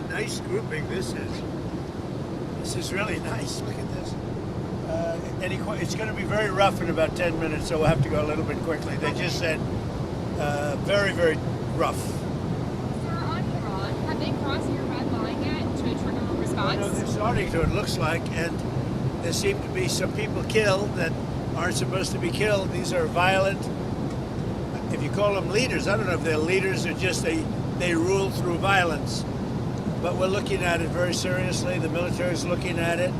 a nice grouping this is. This is really nice. Look at this. It's going to be very rough in about 10 minutes, so we'll have to go a little bit quickly. They just said very, very rough. Sir, on Iran, have they crossed your red line yet to trigger a response? No, they're starting to, it looks like, and there seem to be some people killed that aren't supposed to be killed. These are violent, if you call them leaders, I don't know if they're leaders or just they rule through violence. But we're looking at it very seriously. The military is looking at it.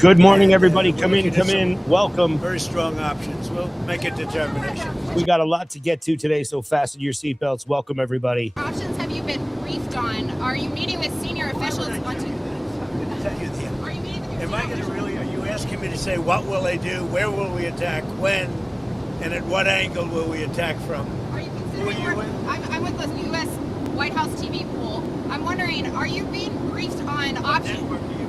Good morning, everybody. Come in. Welcome. Very strong options. We'll make a determination. We got a lot to get to today, so fasten your seatbelts. Welcome, everybody. Options have you been briefed on? Are you meeting with senior officials? I'm going to tell you the. Are you meeting with Am I going to really? Are you asking me to say what will they do? Where will we attack? When? And at what angle will we attack from? Are you considering? Who are you with? I'm with the U.S. White House TV pool. I'm wondering, are you being briefed on options?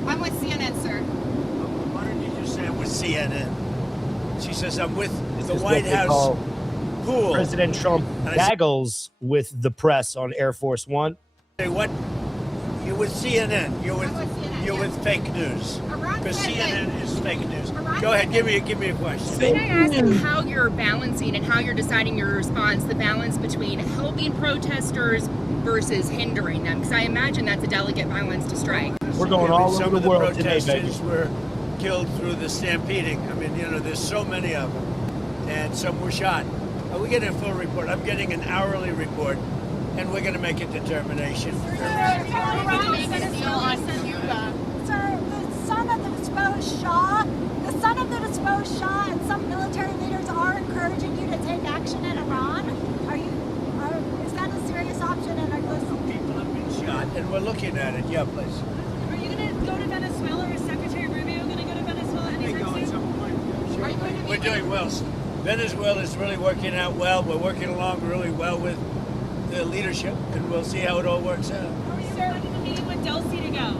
I'm with CNN, sir. Why don't you just say I'm with CNN? She says I'm with the This is White what they House call pool. President Trump gaggles with the press on Air Force One. Say what? You're with CNN. You're with fake news. Because CNN is fake news. Go ahead, give me a question. May I ask how you're balancing and how you're deciding your response, the balance between helping protesters versus hindering them? Because I imagine that's a delicate balance to strike. We're going all Some over of the the world today, baby. protesters were killed through the stampeding. I mean, there's so many of them, and some were shot. We get a full report. I'm getting an hourly report, and we're going to make a determination. Sir, the son of the disposed Shah and some military leaders are encouraging you to take action in Iran. Is that a serious option? And are you People have been shot, and we're looking at it. Yeah, please. Are you going to go to Venezuela, or is Secretary Rubio going to go to Venezuela We go anytime at soon? some point. Yeah, sure. Are you going to be We're doing well. Venezuela is really working out well. We're working along really well with the leadership, and we'll see how it all works out. Are you going to meeting with Dulcie to go?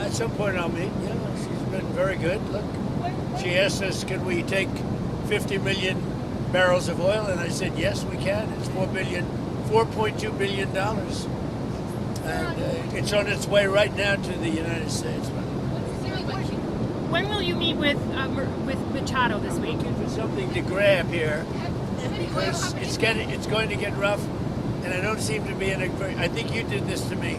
At some point I'll meet. Yeah, she's been very good. Look, she asked us, can we take 50 million barrels of oil? And I said, yes, we can. It's $4.2 billion. And it's on its way right now to the United States. When will you meet with Machado this week? Looking for something to grab here because it's going to get rough, and I don't seem to be in a very. I think you did this to me.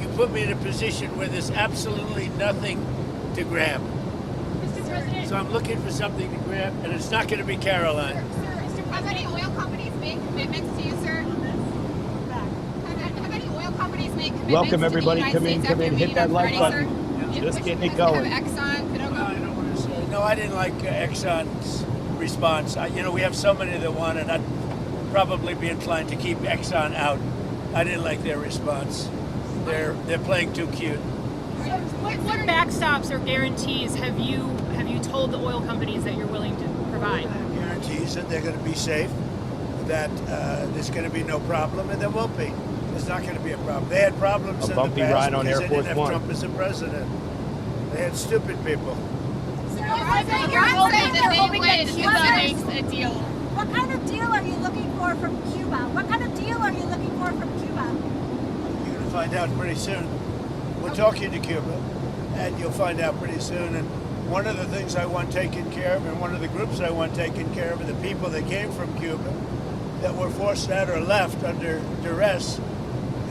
You put me in a position where there's absolutely nothing to grab. Mr. President, So I'm looking for something to grab, and it's not going to be Caroline. Have any oil companies made commitments to you, sir? Have any oil companies made commitments Welcome, to everybody. the United Come in, States come after in. your Hit meeting that on like Friday, button. sir? Just getting it Have going. Exxon, No, I don't want to say. No, I didn't like Exxon's response. We have so many that want it. I'd probably be inclined to keep Exxon out. I didn't like their response. They're playing too cute. what backstops or guarantees have you told the oil companies that you're willing to provide? Guarantees that they're going to be safe, that there's going to be no problem, and there won't be. There's not going to be a problem. They had problems A in bumpy the past ride on because Air they Force didn't have One. Trump as a president. They had stupid people. You're hoping that Cuba makes a deal. What kind of deal are you looking for from Cuba? What kind of deal are you looking for from Cuba? You're going to find out pretty soon. We're talking to Cuba, and you'll find out pretty soon. And one of the things I want taken care of, and one of the groups I want taken care of, are the people that came from Cuba that were forced out or left under duress,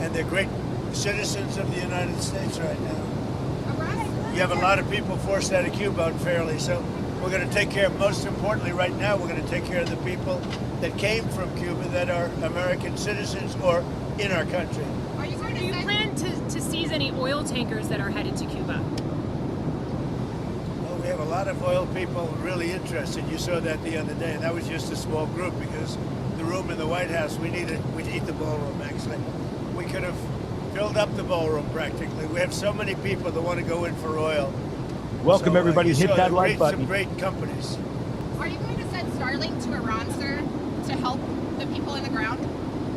and they're great citizens of the United States right now. You have a lot of people forced out of Cuba unfairly, so we're going to take care of, most importantly right now, we're going to take care of the people that came from Cuba that are American citizens or in our country. Do you plan to seize any oil tankers that are headed to Cuba? Well, we have a lot of oil people really interested. You saw that the other day, and that was just a small group because the room in the White House, we need the ballroom actually. We could have filled up the ballroom practically. We have so many people that want to go in for oil. Welcome, everybody. you Hit saw that the like button. Some great companies. Are you going to send Starlink to Iran, sir, to help the people in the ground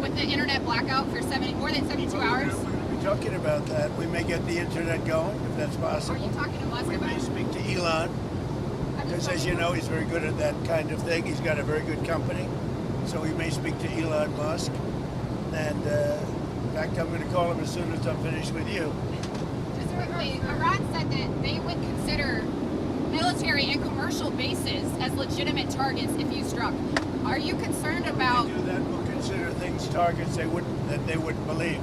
with the internet blackout for more than 72 hours? We're going to be talking about that. We may get the internet going if that's Are possible. you talking to Musk We about may it? speak to Elon because, as you know, he's very good at that kind of thing. He's got a very good company, so we may speak to Elon Musk. And fact, I'm going to call him as soon as I'm finished with you. Just quickly, Iran said that they would consider military and commercial bases as legitimate targets if you struck. Are you concerned about? If they do that, we'll consider things targets they wouldn't believe.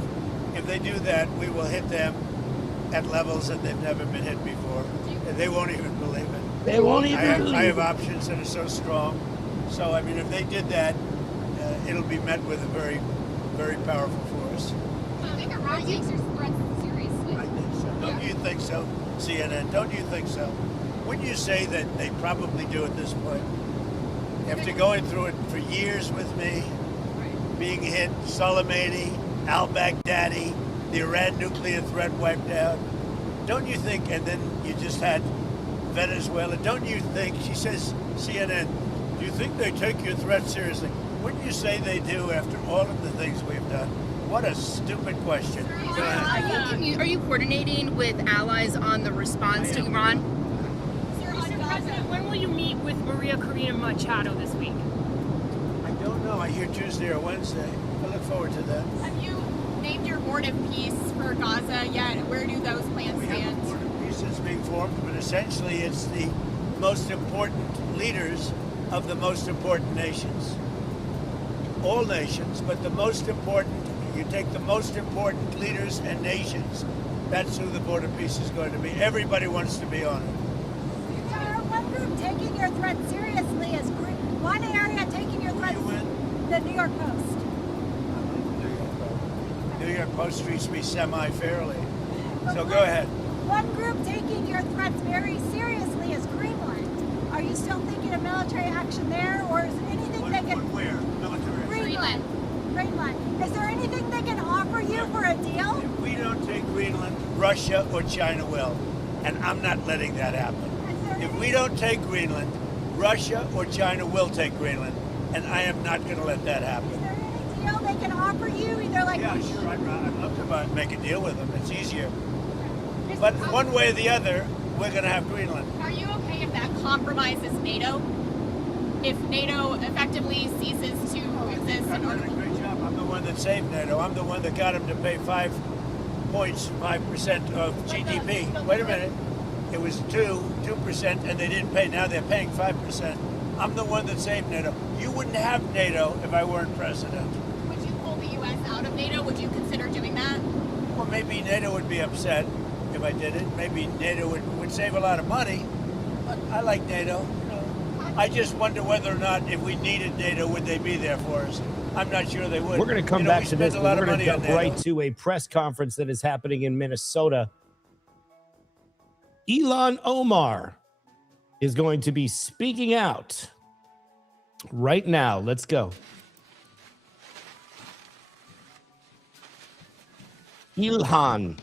If they do that, we will hit them at levels that they've never been hit before. And they won't even believe it. They won't even believe I have it. options that are so strong. So, I mean, if they did that, it'll be met with a very, very powerful force. Do you think Iran takes your threats seriously? I think so. Don't you think so, CNN? Don't you think so? Wouldn't you say that they probably do at this point? After going through it for years with me, being hit, Soleimani, al-Baghdadi, the Iran nuclear threat wiped out. Don't you think, and then you just had Venezuela, don't you think, she says, CNN, do you think they take your threat seriously? Wouldn't you say they do after all of the things we've done? What a stupid question. Go ahead. Are you coordinating with allies on the response to Iran? Mr. President, when will you meet with Maria Corina Machado this week? I don't know. I hear Tuesday or Wednesday. I look forward to that. Have you named your board of peace for Gaza yet? Where do those plans We have a stand? board of peace that's being formed, but essentially it's the most important leaders of the most important nations. All nations, but the most important, you take the most important leaders and nations, that's who the Board of Peace is going to be. Everybody wants to be on it. One group taking your threat seriously is one area taking your threat. The New York Post. New York Post treats me semi-fairly. So go ahead. One group taking your threats very seriously is Greenland. Are you still thinking of military action there, or is anything they can? Where? Military. Greenland. Greenland. Is there anything they can offer you for a deal? If we don't take Greenland, Russia or China will. And I'm not letting that happen. If we don't take Greenland, Russia or China will take Greenland. And I am not going to let that happen. Is there any deal they can offer you? Either like Yeah, sure. I'd love to make a deal with them. It's easier. But one way or the other, we're going to have Greenland. Are you okay if that compromises NATO? If NATO effectively ceases to exist? I've done a great job. I'm the one that saved NATO. I'm the one that got them to pay 5% of GDP. Wait a minute. It was 2%, and they didn't pay. Now they're paying 5%. I'm the one that saved NATO. You wouldn't have NATO if I weren't president. Would you pull the U.S. out of NATO? Would you consider doing that? Well, maybe NATO would be upset if I did it. Maybe NATO would save a lot of money. But I like NATO. I just wonder whether or not if we needed NATO, would they be there for us? I'm not sure they would. We're going to come we back to this, spend a but lot we're of going to money on jump right NATO. to a press conference that is happening in Minnesota. Ilhan Omar is going to be speaking out right now. Let's go. Ilhan.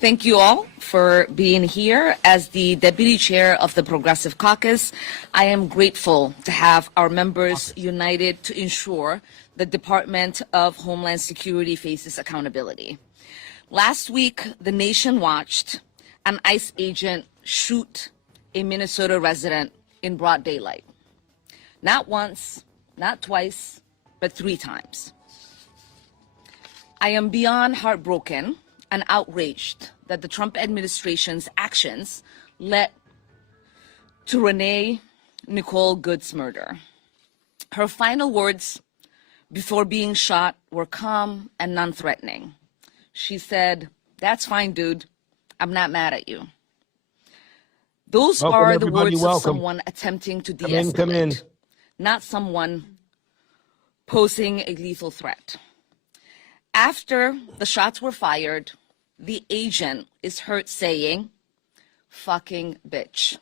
Thank you all for being here. As the Deputy Chair of the Progressive Caucus, I am grateful to have our members united to ensure the Department of Homeland Security faces accountability. Last week, the nation watched an ICE agent shoot a Minnesota resident in broad daylight. Not once, not twice, but 3 times. I am beyond heartbroken and outraged that the Trump administration's actions led to Renee Nicole Good's murder. Her final words before being shot were calm and non-threatening. She said, "That's fine, dude. I'm not mad at you." Those Welcome, are the everybody. words Welcome. of someone attempting to Come in, come in. de-escalate, not someone posing a lethal threat. After the shots were fired, the agent is heard saying, "Fucking bitch."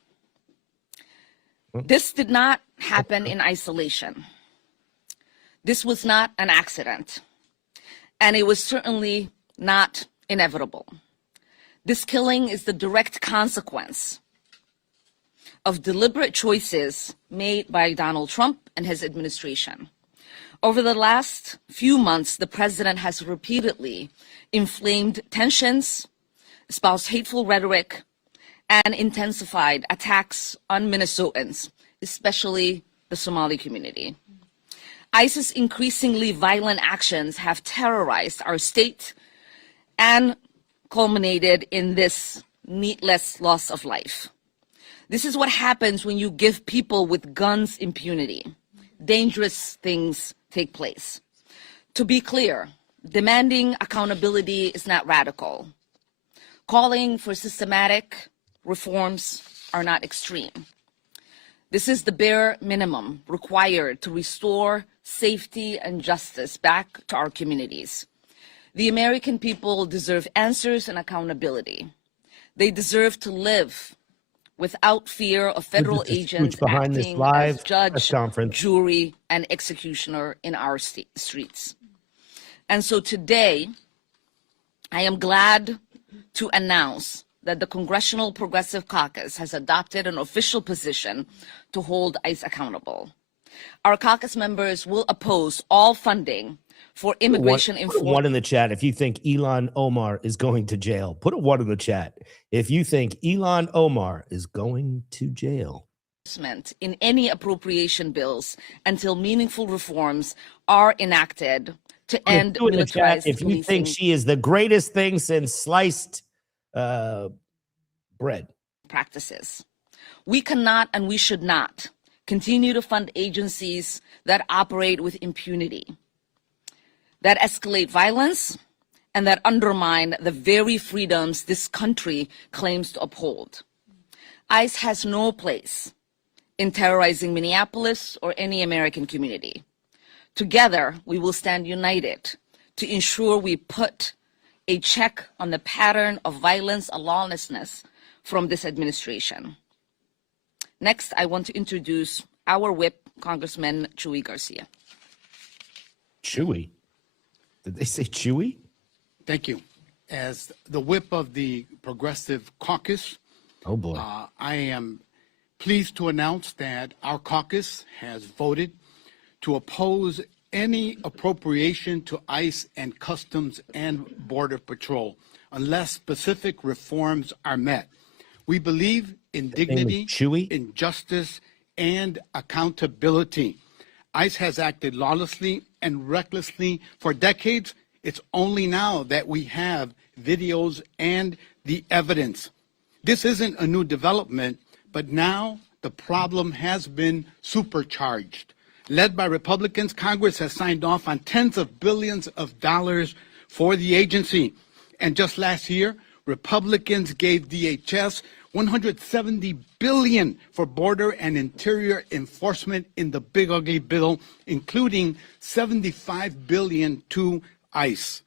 This did not happen in isolation. This was not an accident, and it was certainly not inevitable. This killing is the direct consequence of deliberate choices made by Donald Trump and his administration. Over the last few months, the president has repeatedly inflamed tensions, espoused hateful rhetoric, and intensified attacks on Minnesotans, especially the Somali community. ICE's increasingly violent actions have terrorized our state and culminated in this needless loss of life. This is what happens when you give people with guns impunity. Dangerous things take place. To be clear, demanding accountability is not radical. Calling for systematic reforms are not extreme. This is the bare minimum required to restore safety and justice back to our communities. The American people deserve answers and accountability. They deserve to live without fear of federal agents acting as judge, jury, and executioner in our streets. And so today, I am glad to announce that the Congressional Progressive Caucus has adopted an official position to hold ICE accountable. Our caucus members will oppose all funding for immigration enforcement. Put one in the chat if you think Ilhan Omar is going to jail. Put a one in the chat if you think Ilhan Omar is going to jail. In any appropriation bills until meaningful reforms are enacted to end militarized if you policing. think she is the greatest thing since sliced bread practices. We cannot and we should not continue to fund agencies that operate with impunity, that escalate violence, and that undermine the very freedoms this country claims to uphold. ICE has no place in terrorizing Minneapolis or any American community. Together, we will stand united to ensure we put a check on the pattern of violence and lawlessness from this administration. Next, I want to introduce our whip, Congressman Chuy Garcia. Chuy? Did they say Chewy? Thank you. As the whip of the Progressive Caucus, oh boy, I am pleased to announce that our caucus has voted to oppose any appropriation to ICE and Customs and Border Patrol unless specific reforms are met. We believe in dignity, in justice, and accountability. ICE has acted lawlessly and recklessly for decades. It's only now that we have videos and the evidence. This isn't a new development, but now the problem has been supercharged. Led by Republicans, Congress has signed off on tens of billions of dollars for the agency. And just last year, Republicans gave DHS $170 billion for border and interior enforcement in the big ugly bill, including $75 billion to ICE.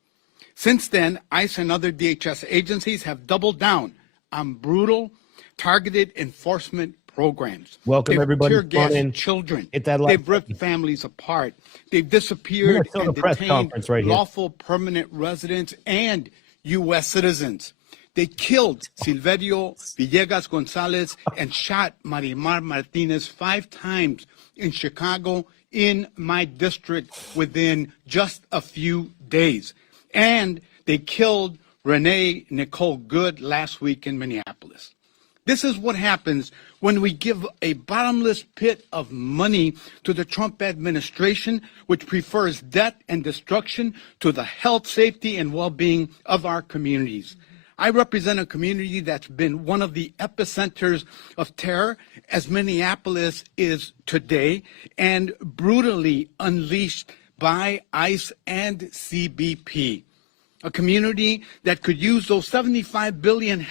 Since then, ICE and other DHS agencies have doubled down on brutal, targeted enforcement programs. Welcome, They've everybody. tear gassed children. They've ripped families apart. They've disappeared and detained lawful permanent residents and U.S. citizens. They killed Silverio Villegas Gonzalez and shot Marimar Martinez 5 times in Chicago, in my district, within just a few days. And they killed Renee Nicole Good last week in Minneapolis. This is what happens when we give a bottomless pit of money to the Trump administration, which prefers death and destruction to the health, safety, and well-being of our communities. I represent a community that's been one of the epicenters of terror, as Minneapolis is today, and brutally unleashed by ICE and CBP. A community that could use those $75 billion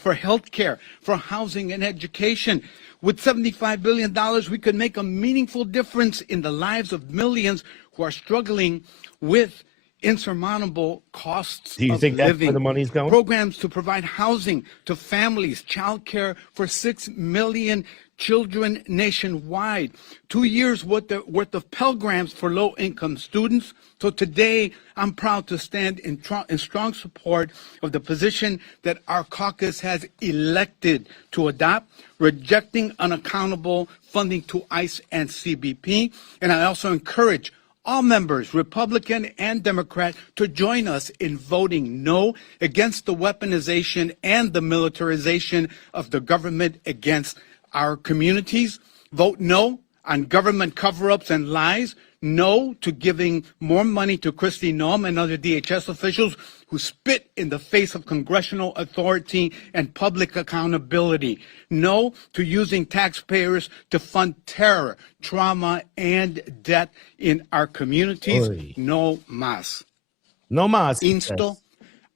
for health care, for housing and education. With $75 billion, we could make a meaningful difference in the lives of millions who are struggling with insurmountable costs of living. Do you think that's where the money's going? Programs to provide housing to families, child care for 6 million children nationwide, 2 years worth of Pell Grants for low-income students. So today, I'm proud to stand in strong support of the position that our caucus has elected to adopt, rejecting unaccountable funding to ICE and CBP. And I also encourage all members, Republican and Democrat, to join us in voting no against the weaponization and the militarization of the government against our communities. Vote no on government cover-ups and lies. No to giving more money to Kristi Noem and other DHS officials who spit in the face of congressional authority and public accountability. No to using taxpayers to fund terror, trauma, and debt in our communities. Oy. No más. No más. Insto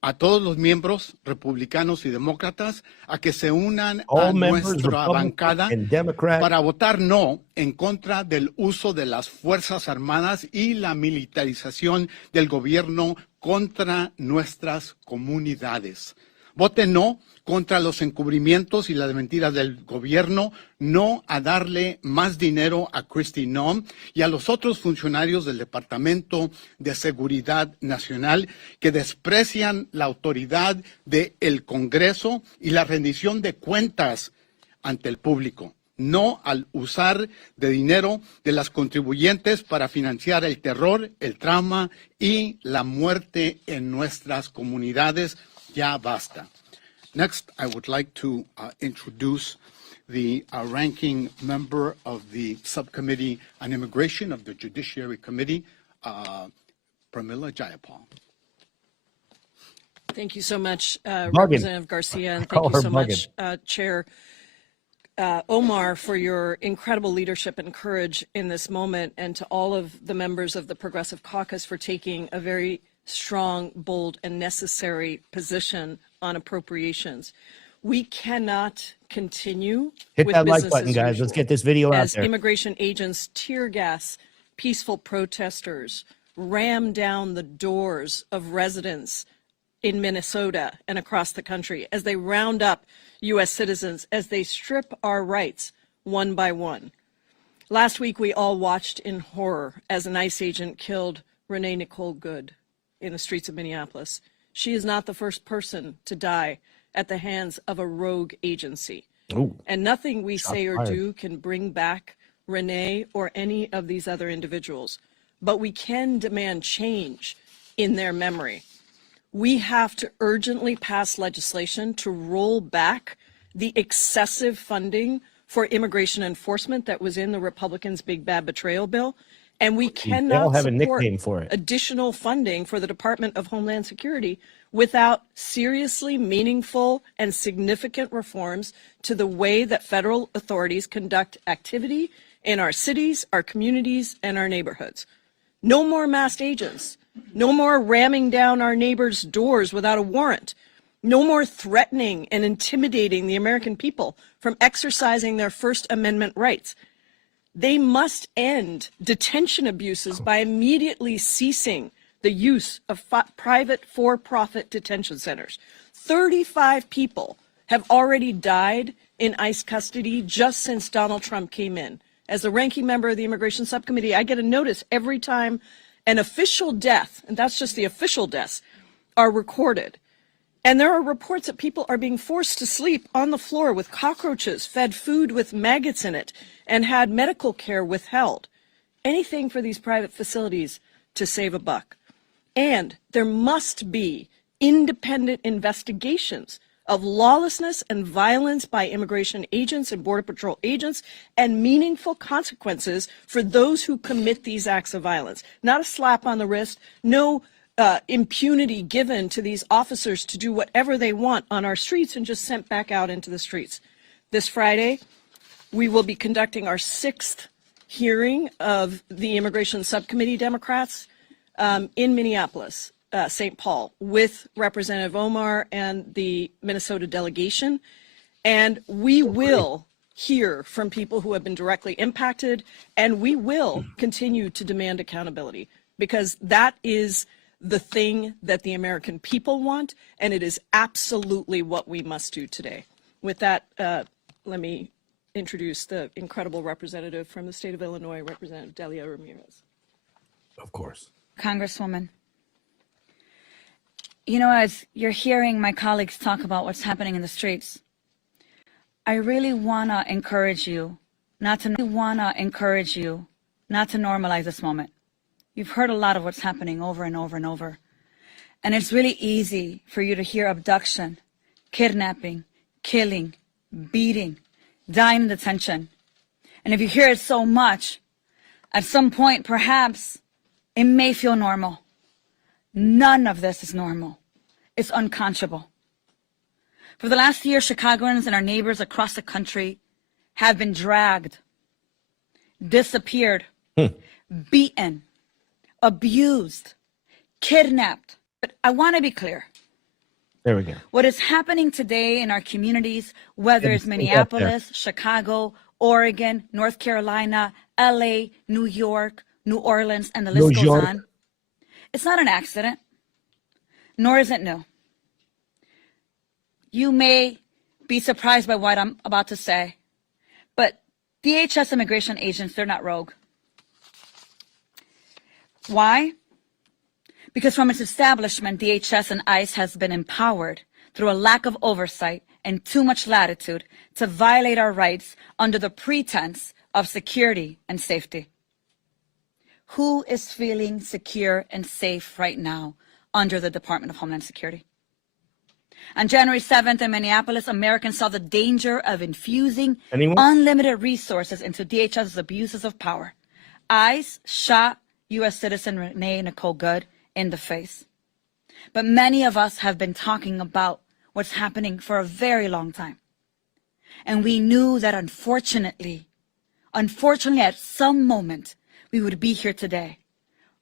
a todos los miembros republicanos y demócratas a que se unan All a members, nuestra Republican bancada and Democrat, para votar no en contra del uso de las Fuerzas Armadas y la militarización del gobierno contra nuestras comunidades. Vote no contra los encubrimientos y las mentiras del gobierno, no a darle más dinero a Kristi Noem y a los otros funcionarios del Departamento de Seguridad Nacional que desprecian la autoridad del Congreso y la rendición de cuentas ante el público. No al usar de dinero de las contribuyentes para financiar el terror, el trauma y la muerte en nuestras comunidades. Ya basta. Next, I would like to introduce the ranking member of the Subcommittee on Immigration of the Judiciary Committee, Pramila Jayapal. Thank you so much, Representative Garcia, and thank you so much, Chair Omar, for your incredible leadership and courage in this moment, and to all of the members of the Progressive Caucus for taking a very strong, bold, and necessary position on appropriations. We cannot continue hit with that like business button, as guys. usual Let's get this video out as there. immigration agents tear gas peaceful protesters, ram down the doors of residents in Minnesota and across the country, as they round up U.S. citizens, as they strip our rights one by one. Last week, we all watched in horror as an ICE agent killed Renee Nicole Good in the streets of Minneapolis. She is not the first person to die at the hands of a rogue agency. Ooh. And nothing we say or fired. do can bring back Renee or any of these other individuals. But we can demand change in their memory. We have to urgently pass legislation to roll back the excessive funding for immigration enforcement that was in the Republicans' Big Bad Betrayal bill. And we cannot have a support nickname for it. additional funding for the Department of Homeland Security without seriously meaningful and significant reforms to the way that federal authorities conduct activity in our cities, our communities, and our neighborhoods. No more masked agents. No more ramming down our neighbors' doors without a warrant. No more threatening and intimidating the American people from exercising their First Amendment rights. They must end detention abuses by immediately ceasing the use of private for-profit detention centers. 35 people have already died in ICE custody just since Donald Trump came in. As the ranking member of the Immigration Subcommittee, I get a notice every time an official death, and that's just the official deaths, are recorded. And there are reports that people are being forced to sleep on the floor with cockroaches, fed food with maggots in it, and had medical care withheld. Anything for these private facilities to save a buck. And there must be independent investigations of lawlessness and violence by immigration agents and Border Patrol agents, and meaningful consequences for those who commit these acts of violence. Not a slap on the wrist, no impunity given to these officers to do whatever they want on our streets and just sent back out into the streets. This Friday, we will be conducting our 6th hearing of the Immigration Subcommittee Democrats in Minneapolis, St. Paul, with Representative Omar and the Minnesota delegation. And we will hear from people who have been directly impacted, and we will continue to demand accountability, because that is the thing that the American people want, and it is absolutely what we must do today. With that, let me introduce the incredible representative from the state of Illinois, Representative Delia Ramirez. Of course. Congresswoman, you know, as you're hearing my colleagues talk about what's happening in the streets, I really want to encourage you not to normalize this moment. You've heard a lot of what's happening over and over and over. And it's really easy for you to hear abduction, kidnapping, killing, beating, dying in detention. And if you hear it so much, at some point, perhaps, it may feel normal. None of this is normal. It's unconscionable. For the last year, Chicagoans and our neighbors across the country have been dragged, disappeared, beaten, abused, kidnapped. But I want to be clear. There we go. What is happening today in our communities, whether it's Minneapolis, Chicago, Oregon, North Carolina, LA, New York, New Orleans, and the list goes on, it's not an accident, nor is it new. You may be surprised by what I'm about to say, but DHS immigration agents, they're not rogue. Why? Because from its establishment, DHS and ICE has been empowered through a lack of oversight and too much latitude to violate our rights under the pretense of security and safety. Who is feeling secure and safe right now under the Department of Homeland Security? On January 7th in Minneapolis, Americans saw the danger of infusing unlimited resources into DHS's abuses of power. ICE shot U.S. citizen Renee Nicole Good in the face. But many of us have been talking about what's happening for a very long time. And we knew that unfortunately, at some moment, we would be here today,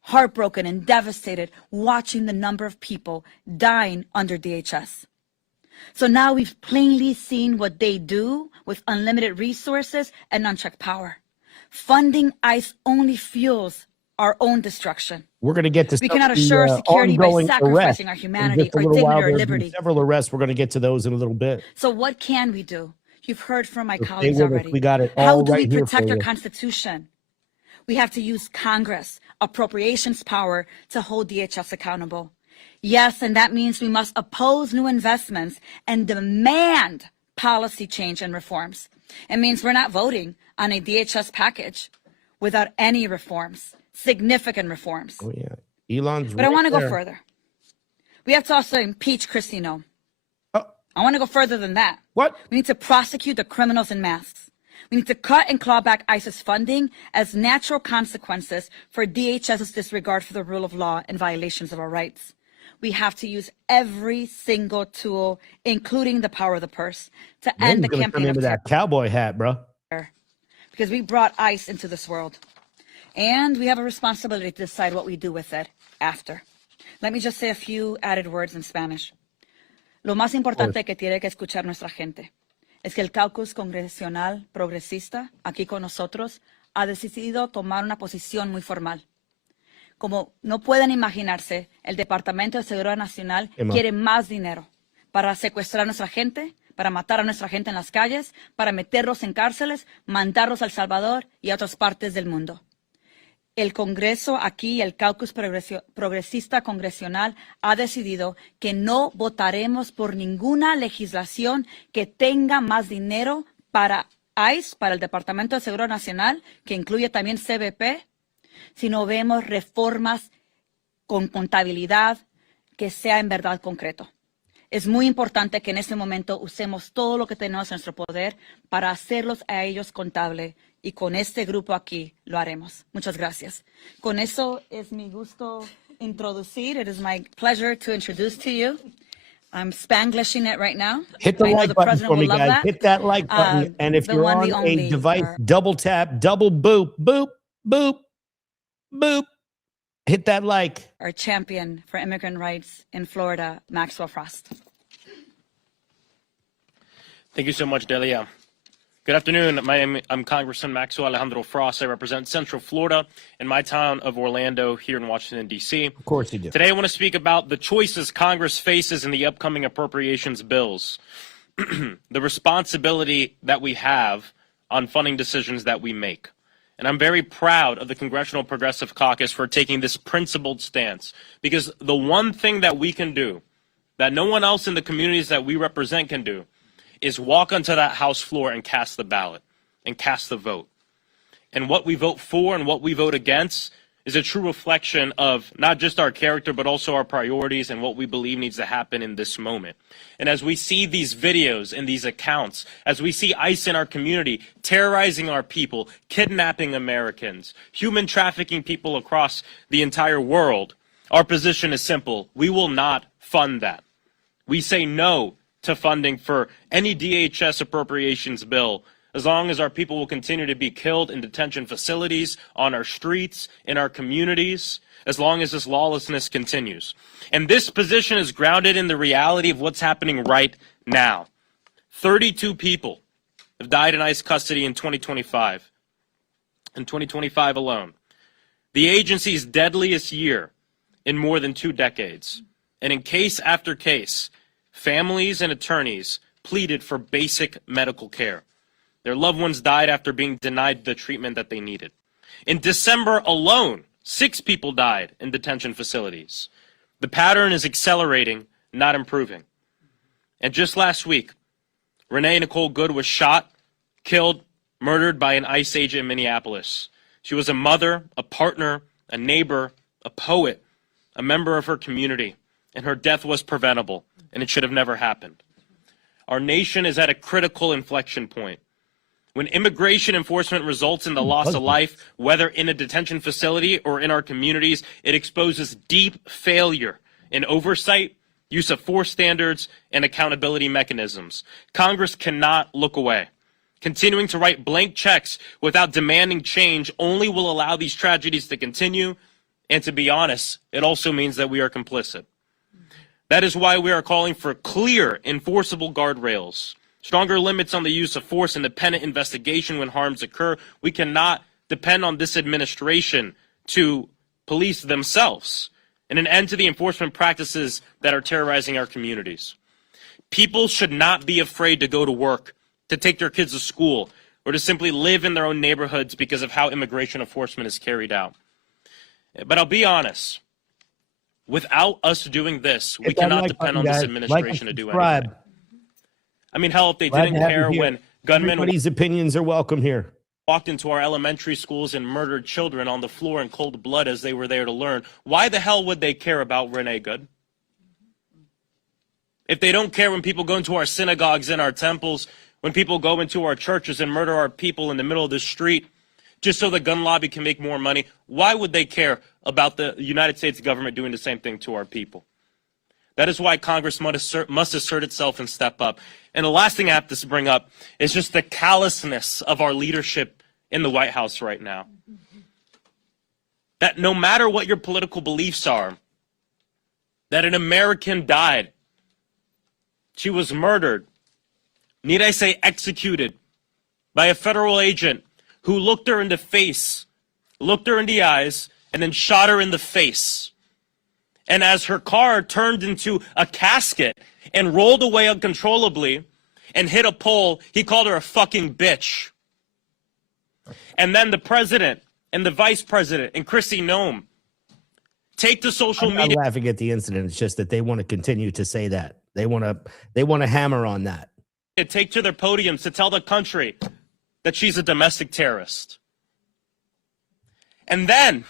heartbroken and devastated, watching the number of people dying under DHS. So now we've plainly seen what they do with unlimited resources and unchecked power. Funding ICE only fuels our own destruction. We're going to get to we cannot assure security by sacrificing our humanity or dignity or liberty. Several arrests. We're going to get to those in a little bit. So what can we do? You've heard from my colleagues already. We got it all How do right we here protect for our you. Constitution? We have to use Congress, appropriations power to hold DHS accountable. Yes, and that means we must oppose new investments and demand policy change and reforms. It means we're not voting on a DHS package without any reforms, significant reforms. Oh, yeah. Elon's But I want to go further. We have to also impeach Kristi Noem. I want to go further than that. What? We need to prosecute the criminals in masks. We need to cut and claw back ICE's funding as natural consequences for DHS's disregard for the rule of law and violations of our rights. We have to use every single tool, including the power of the purse, to end the campaign of that cowboy hat, bro. Because we brought ICE into this world. And we have a responsibility to decide what we do with it after. Let me just say a few added words in Spanish. Lo más importante que tiene que escuchar nuestra gente es que el caucus congresional progresista, aquí con nosotros, ha decidido tomar una posición muy formal. Como no pueden imaginarse, el Departamento de Seguridad Nacional quiere más dinero para secuestrar a nuestra gente, para matar a nuestra gente en las calles, para meterlos en cárceles, mandarlos a El Salvador y a otras partes del mundo. El Congreso aquí, el caucus progresista congresional, ha decidido que no votaremos por ninguna legislación que tenga más dinero para ICE, para el Departamento de Seguridad Nacional, que incluye también CBP, si no vemos reformas con contabilidad que sea en verdad concreto. Es muy importante que en este momento usemos todo lo que tenemos en nuestro poder para hacerlos a ellos contable. Y con este grupo aquí lo haremos. Muchas gracias. Con eso es mi gusto introducir. It is my pleasure to introduce to you. I'm Spanglishing it right now. Hit the like button for me, guys. Hit that like button. And if you're on a device, double tap, double boop, boop, boop, boop. Hit that like. Our champion for immigrant rights in Florida, Maxwell Frost. Thank you so much, Delia. Good afternoon. I'm Congressman Maxwell Alejandro Frost. I represent Central Florida in my town of Orlando here in Washington, D.C. Of course you do. Today I want to speak about the choices Congress faces in the upcoming appropriations bills, the responsibility that we have on funding decisions that we make. And I'm very proud of the Congressional Progressive Caucus for taking this principled stance, because the one thing that we can do that no one else in the communities that we represent can do is walk onto that House floor and cast the ballot and cast the vote. And what we vote for and what we vote against is a true reflection of not just our character, but also our priorities and what we believe needs to happen in this moment. And as we see these videos and these accounts, as we see ICE in our community terrorizing our people, kidnapping Americans, human trafficking people across the entire world, our position is simple. We will not fund that. We say no to funding for any DHS appropriations bill as long as our people will continue to be killed in detention facilities, on our streets, in our communities, as long as this lawlessness continues. And this position is grounded in the reality of what's happening right now. 32 people have died in ICE custody in 2025. In 2025 alone. The agency's deadliest year in more than 2 decades. And in case after case, families and attorneys pleaded for basic medical care. Their loved ones died after being denied the treatment that they needed. In December alone, 6 people died in detention facilities. The pattern is accelerating, not improving. And just last week, Renee Nicole Good was shot, killed, murdered by an ICE agent in Minneapolis. She was a mother, a partner, a neighbor, a poet, a member of her community, and her death was preventable, and it should have never happened. Our nation is at a critical inflection point. When immigration enforcement results in the loss of life, whether in a detention facility or in our communities, it exposes deep failure in oversight, use of force standards, and accountability mechanisms. Congress cannot look away. Continuing to write blank checks without demanding change only will allow these tragedies to continue, and to be honest, it also means that we are complicit. That is why we are calling for clear, enforceable guardrails. Stronger limits on the use of force, independent investigation when harms occur. We cannot depend on this administration to police themselves, and an end to the enforcement practices that are terrorizing our communities. People should not be afraid to go to work, to take their kids to school, or to simply live in their own neighborhoods because of how immigration enforcement is carried out. But I'll be honest, without us doing this, we cannot depend on this administration to do anything. I mean, hell, if they didn't care when gunmen... Everybody's opinions are welcome here. ...walked into our elementary schools and murdered children on the floor in cold blood as they were there to learn, why the hell would they care about Renee Good? If they don't care when people go into our synagogues and our temples, when people go into our churches and murder our people in the middle of the street, just so the gun lobby can make more money, why would they care about the United States government doing the same thing to our people? That is why Congress must assert itself and step up. And the last thing I have to bring up is just the callousness of our leadership in the White House right now. That no matter what your political beliefs are, that an American died. She was murdered. Need I say executed by a federal agent who looked her in the face, looked her in the eyes, and then shot her in the face. And as her car turned into a casket and rolled away uncontrollably and hit a pole, he called her a fucking bitch. And then the president and the vice president and Kristi Noem take to social media. I'm not laughing at the incident. It's just that they want to continue to say that. They want to hammer on that. Take to their podiums to tell the country that she's a domestic terrorist. And then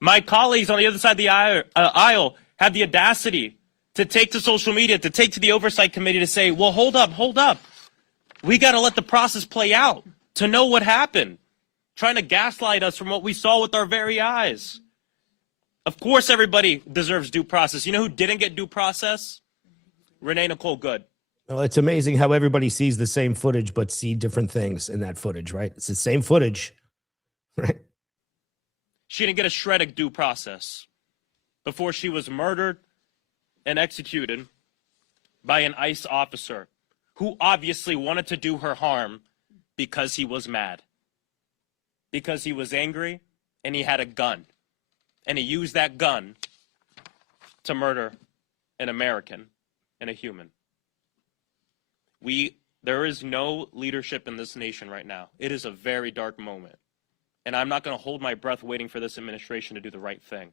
my colleagues on the other side of the aisle had the audacity to take to social media, to take to the oversight committee to say, well, hold up. We got to let the process play out to know what happened. Trying to gaslight us from what we saw with our very eyes. Of course, everybody deserves due process. You know who didn't get due process? Renee Nicole Good. Well, it's amazing how everybody sees the same footage, but see different things in that footage, right? It's the same footage, right? She didn't get a shred of due process before she was murdered and executed by an ICE officer who obviously wanted to do her harm because he was mad, because he was angry, and he had a gun. And he used that gun to murder an American and a human. There is no leadership in this nation right now. It is a very dark moment. And I'm not going to hold my breath waiting for this administration to do the right thing.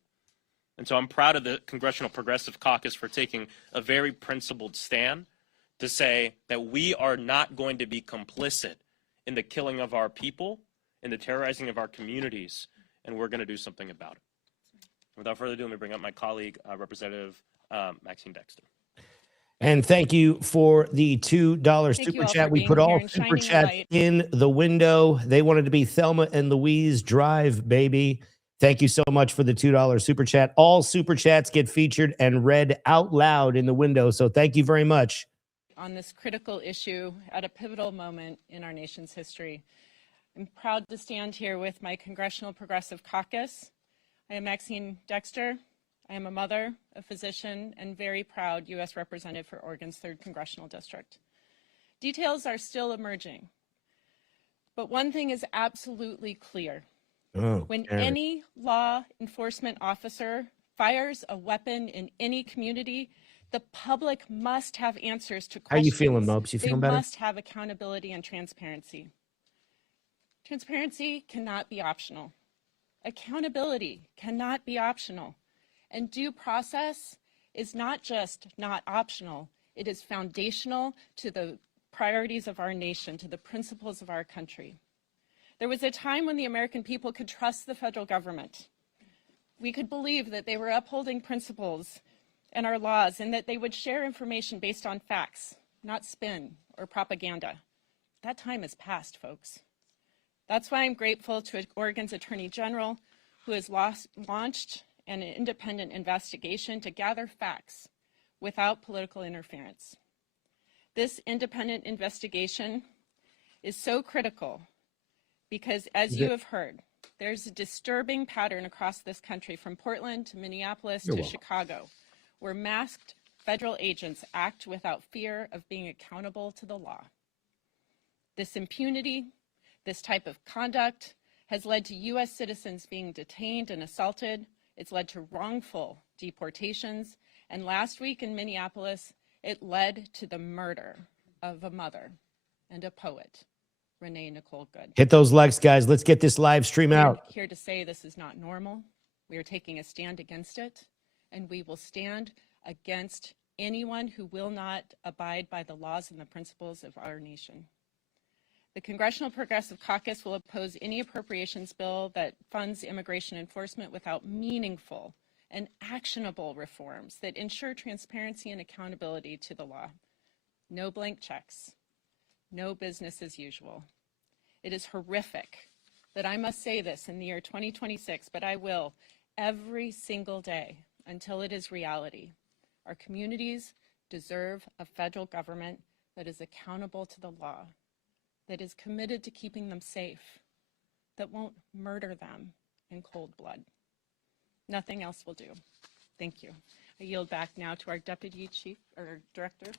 And so I'm proud of the Congressional Progressive Caucus for taking a very principled stand to say that we are not going to be complicit in the killing of our people, in the terrorizing of our communities, and we're going to do something about it. Without further ado, let me bring up my colleague, Representative Maxine Dexter. And thank you for the $2 super chat. We put all super chats in the window. They wanted to be Thelma and Louise Drive, baby. Thank you so much for the $2 super chat. All super chats get featured and read out loud in the window. So thank you very much. On this critical issue at a pivotal moment in our nation's history, I'm proud to stand here with my Congressional Progressive Caucus. I am Maxine Dexter. I am a mother, a physician, and very proud U.S. Representative for Oregon's 3rd Congressional District. Details are still emerging, but one thing is absolutely clear. When any law enforcement officer fires a weapon in any community, the public must have answers to questions. How are you feeling, Mopes? You feeling better? They must have accountability and transparency. Transparency cannot be optional. Accountability cannot be optional. And due process is not just not optional, it is foundational to the priorities of our nation, to the principles of our country. There was a time when the American people could trust the federal government. We could believe that they were upholding principles and our laws, and that they would share information based on facts, not spin or propaganda. That time has passed, folks. That's why I'm grateful to Oregon's Attorney General, who has launched an independent investigation to gather facts without political interference. This independent investigation is so critical because, as you have heard, there's a disturbing pattern across this country, from Portland to Minneapolis to Chicago, where masked federal agents act without fear of being accountable to the law. This impunity, this type of conduct, has led to U.S. citizens being detained and assaulted. It's led to wrongful deportations. And last week in Minneapolis, it led to the murder of a mother and a poet, Renee Nicole Good. Hit those likes, guys. Let's get this live stream out. We're here to say this is not normal. We are taking a stand against it, and we will stand against anyone who will not abide by the laws and the principles of our nation. The Congressional Progressive Caucus will oppose any appropriations bill that funds immigration enforcement without meaningful and actionable reforms that ensure transparency and accountability to the law. No blank checks, no business as usual. It is horrific that I must say this in the year 2026, but I will every single day until it is reality. Our communities deserve a federal government that is accountable to the law, that is committed to keeping them safe, that won't murder them in cold blood. Nothing else will do. Thank you. I yield back now to our Deputy Chief or Director.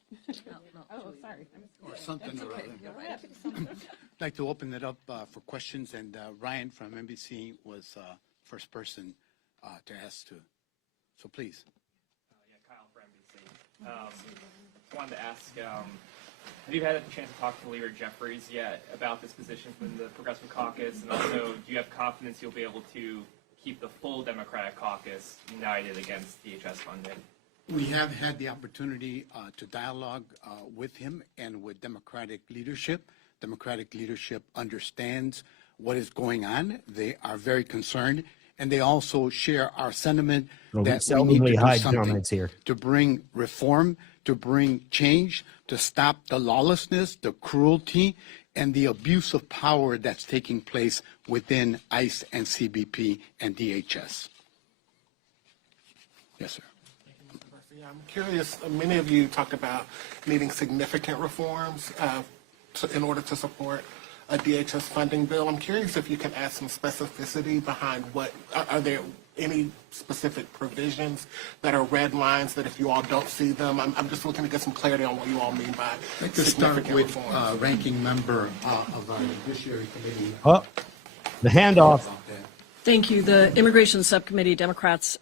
Oh, sorry. Something or other. I'd like to open it up for questions, and Ryan from NBC was first person to ask to. So please. Yeah, Kyle for NBC. Wanted to ask, have you had a chance to talk to Leader Jeffries yet about this position from the Progressive Caucus? And also, do you have confidence you'll be able to keep the full Democratic caucus united against DHS funding? We have had the opportunity to dialogue with him and with Democratic leadership. Democratic leadership understands what is going on. They are very concerned, and they also share our sentiment that we need to do something to bring reform, to bring change, to stop the lawlessness, the cruelty, and the abuse of power that's taking place within ICE and CBP and DHS. Yes, sir. I'm curious, many of you talked about needing significant reforms in order to support a DHS funding bill. I'm curious if you can add some specificity behind what, are there any specific provisions that are red lines that if you all don't see them, I'm just looking to get some clarity on what you all mean by I'd like to start with ranking member of our Judiciary Committee. Oh, the handoff. Thank you. The Immigration Subcommittee, Democrats,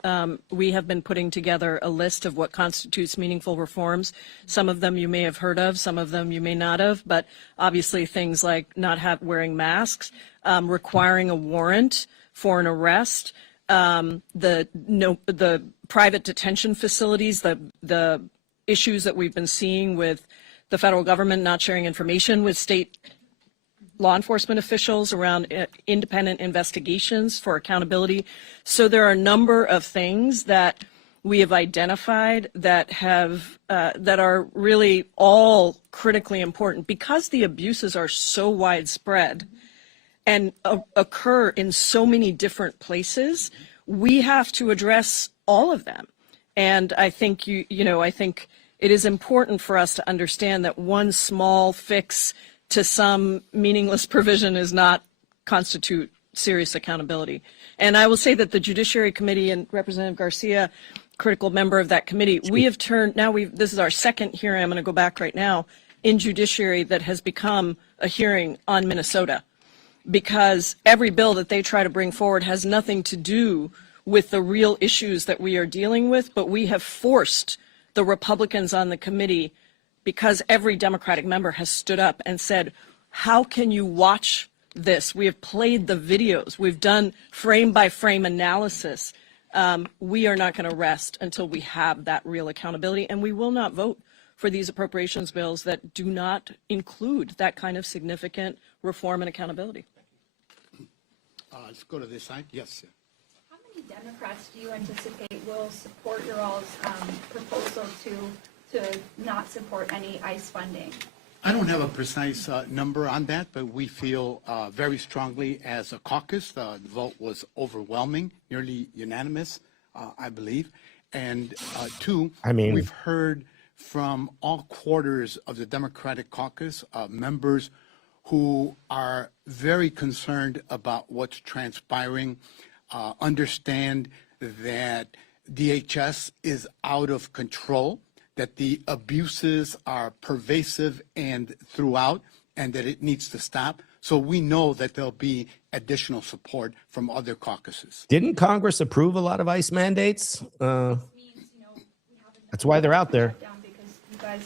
we have been putting together a list of what constitutes meaningful reforms. Some of them you may have heard of, some of them you may not have, but obviously things like not wearing masks, requiring a warrant for an arrest, the private detention facilities, the issues that we've been seeing with the federal government not sharing information with state law enforcement officials around independent investigations for accountability. So there are a number of things that we have identified that have that are really all critically important because the abuses are so widespread and occur in so many different places. We have to address all of them. And I think I think it is important for us to understand that one small fix to some meaningless provision is not constitute serious accountability. And I will say that the Judiciary Committee and Representative Garcia, critical member of that committee, we have turned, this is our second hearing, I'm going to go back right now, in Judiciary that has become a hearing on Minnesota, because every bill that they try to bring forward has nothing to do with the real issues that we are dealing with, but we have forced the Republicans on the committee, because every Democratic member has stood up and said, how can you watch this? We have played the videos. We've done frame by frame analysis. We are not going to rest until we have that real accountability, and we will not vote for these appropriations bills that do not include that kind of significant reform and accountability. Let's go to this side. Yes, sir. How many Democrats do you anticipate will support your all's proposal to not support any ICE funding? I don't have a precise number on that, but we feel very strongly as a caucus. The vote was overwhelming, nearly unanimous, I believe. And two, we've heard from all quarters of the Democratic caucus, members who are very concerned about what's transpiring, understand that DHS is out of control, that the abuses are pervasive and throughout, and that it needs to stop. So we know that there'll be additional support from other caucuses. Didn't Congress approve a lot of ICE mandates? That's why they're out there. Because you guys,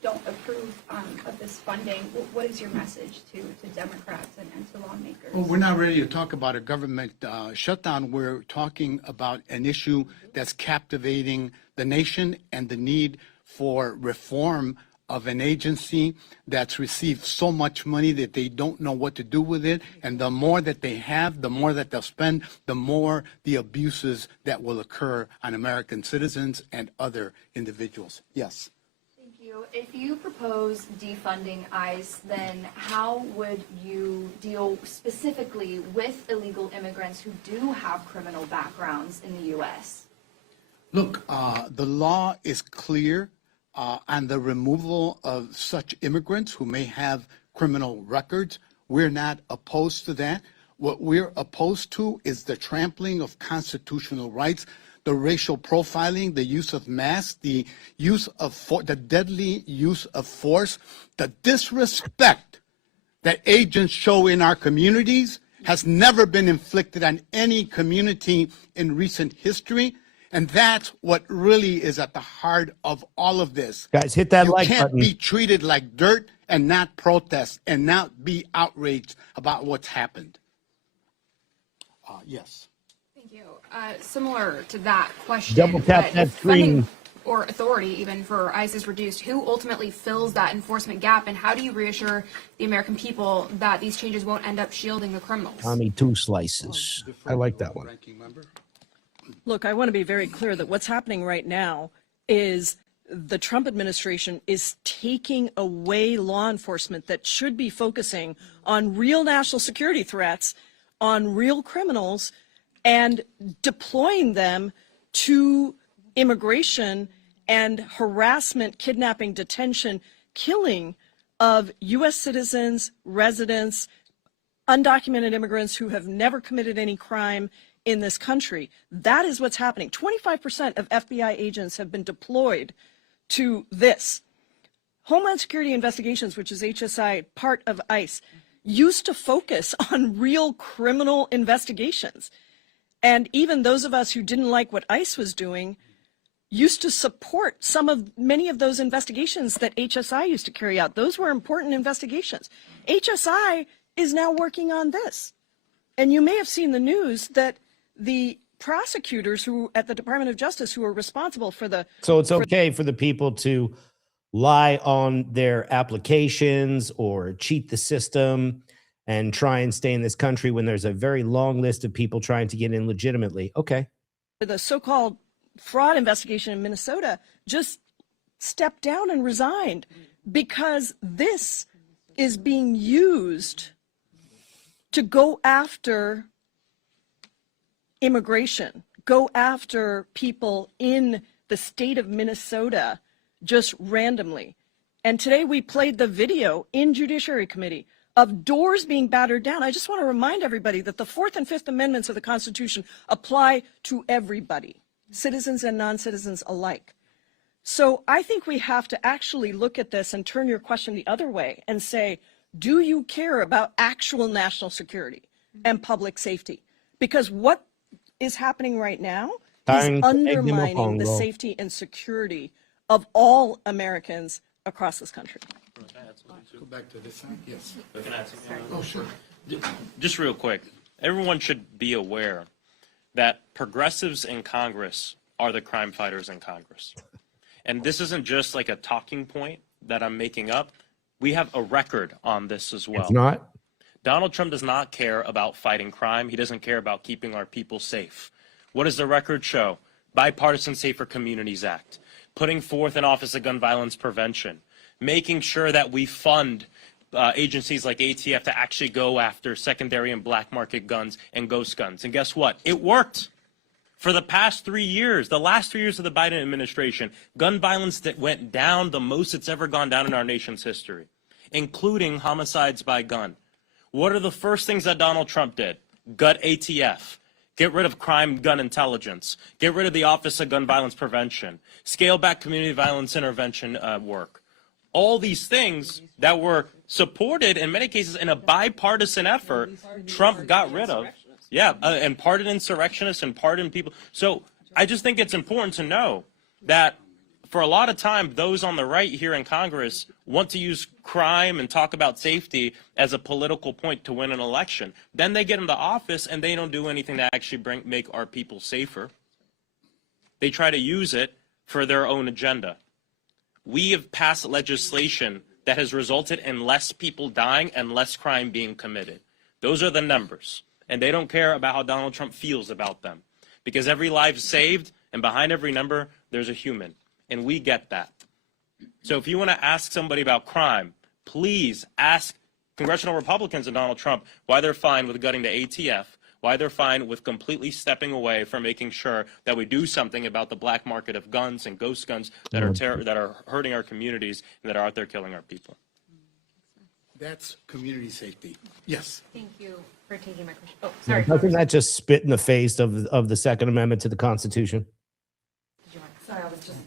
don't approve of this funding. What is your message to Democrats and to lawmakers? Well, we're not ready to talk about a government shutdown. We're talking about an issue that's captivating the nation and the need for reform of an agency that's received so much money that they don't know what to do with it. And the more that they have, the more that they'll spend, the more the abuses that will occur on American citizens and other individuals. Yes. If you propose defunding ICE, then how would you deal specifically with illegal immigrants who do have criminal backgrounds in the U.S.? Look, the law is clear on the removal of such immigrants who may have criminal records. We're not opposed to that. What we're opposed to is the trampling of constitutional rights, the racial profiling, the use of masks, the use of the deadly use of force, the disrespect that agents show in our communities has never been inflicted on any community in recent history. And that's what really is at the heart of all of this. Guys, hit that like button. You can't be treated like dirt and not protest and not be outraged about what's happened. Yes. Thank you. Similar to that question, Double tap that screen. Or authority even for ICE is reduced, who ultimately fills that enforcement gap, and how do you reassure the American people that these changes won't end up shielding the criminals? Tommy, 2 slices. I like that one. Look, I want to be very clear that what's happening right now is the Trump administration is taking away law enforcement that should be focusing on real national security threats, on real criminals, and deploying them to immigration and harassment, kidnapping, detention, killing of U.S. citizens, residents, undocumented immigrants who have never committed any crime in this country. That is what's happening. 25% of FBI agents have been deployed to this. Homeland Security Investigations, which is HSI, part of ICE, used to focus on real criminal investigations. And even those of us who didn't like what ICE was doing used to support many of those investigations that HSI used to carry out. Those were important investigations. HSI is now working on this. And you may have seen the news that the prosecutors who at the Department of Justice who are responsible for the... So it's okay for the people to lie on their applications or cheat the system and try and stay in this country when there's a very long list of people trying to get in legitimately. Okay. The so-called fraud investigation in Minnesota just stepped down and resigned because this is being used to go after immigration, go after people in the state of Minnesota just randomly. And today we played the video in Judiciary Committee of doors being battered down. I just want to remind everybody that the 4th and 5th Amendments of the Constitution apply to everybody, citizens and non-citizens alike. So I think we have to actually look at this and turn your question the other way and say, do you care about actual national security and public safety? Because what is happening right now is undermining the safety and security of all Americans across this country. Go back to this side. Yes. Oh, sure. Just real quick, everyone should be aware that progressives in Congress are the crime fighters in Congress. And this isn't just like a talking point that I'm making up. We have a record on this as well. It's not. Donald Trump does not care about fighting crime. He doesn't care about keeping our people safe. What does the record show? Bipartisan Safer Communities Act, putting forth an Office of Gun Violence Prevention, making sure that we fund agencies like ATF to actually go after secondary and black market guns and ghost guns. And guess what? It worked. For the past 3 years, the last 3 years of the Biden administration, gun violence that went down the most it's ever gone down in our nation's history, including homicides by gun. What are the first things that Donald Trump did? Gut ATF. Get rid of crime gun intelligence. Get rid of the Office of Gun Violence Prevention. Scale back community violence intervention work. All these things that were supported in many cases in a bipartisan effort, Trump got rid of. Yeah, and pardon insurrectionists and pardon people. So I just think it's important to know that for a lot of time, those on the right here in Congress want to use crime and talk about safety as a political point to win an election. Then they get into office and they don't do anything to actually make our people safer. They try to use it for their own agenda. We have passed legislation that has resulted in less people dying and less crime being committed. Those are the numbers. And they don't care about how Donald Trump feels about them. Because every life saved and behind every number, there's a human. And we get that. So if you want to ask somebody about crime, please ask congressional Republicans and Donald Trump why they're fine with gutting the ATF, why they're fine with completely stepping away from making sure that we do something about the black market of guns and ghost guns that are hurting our communities and that are out there killing our people. That's community safety. Yes. Thank you for taking my question. Oh, sorry. Doesn't that just spit in the face of the Second Amendment to the Constitution? Sorry, I was just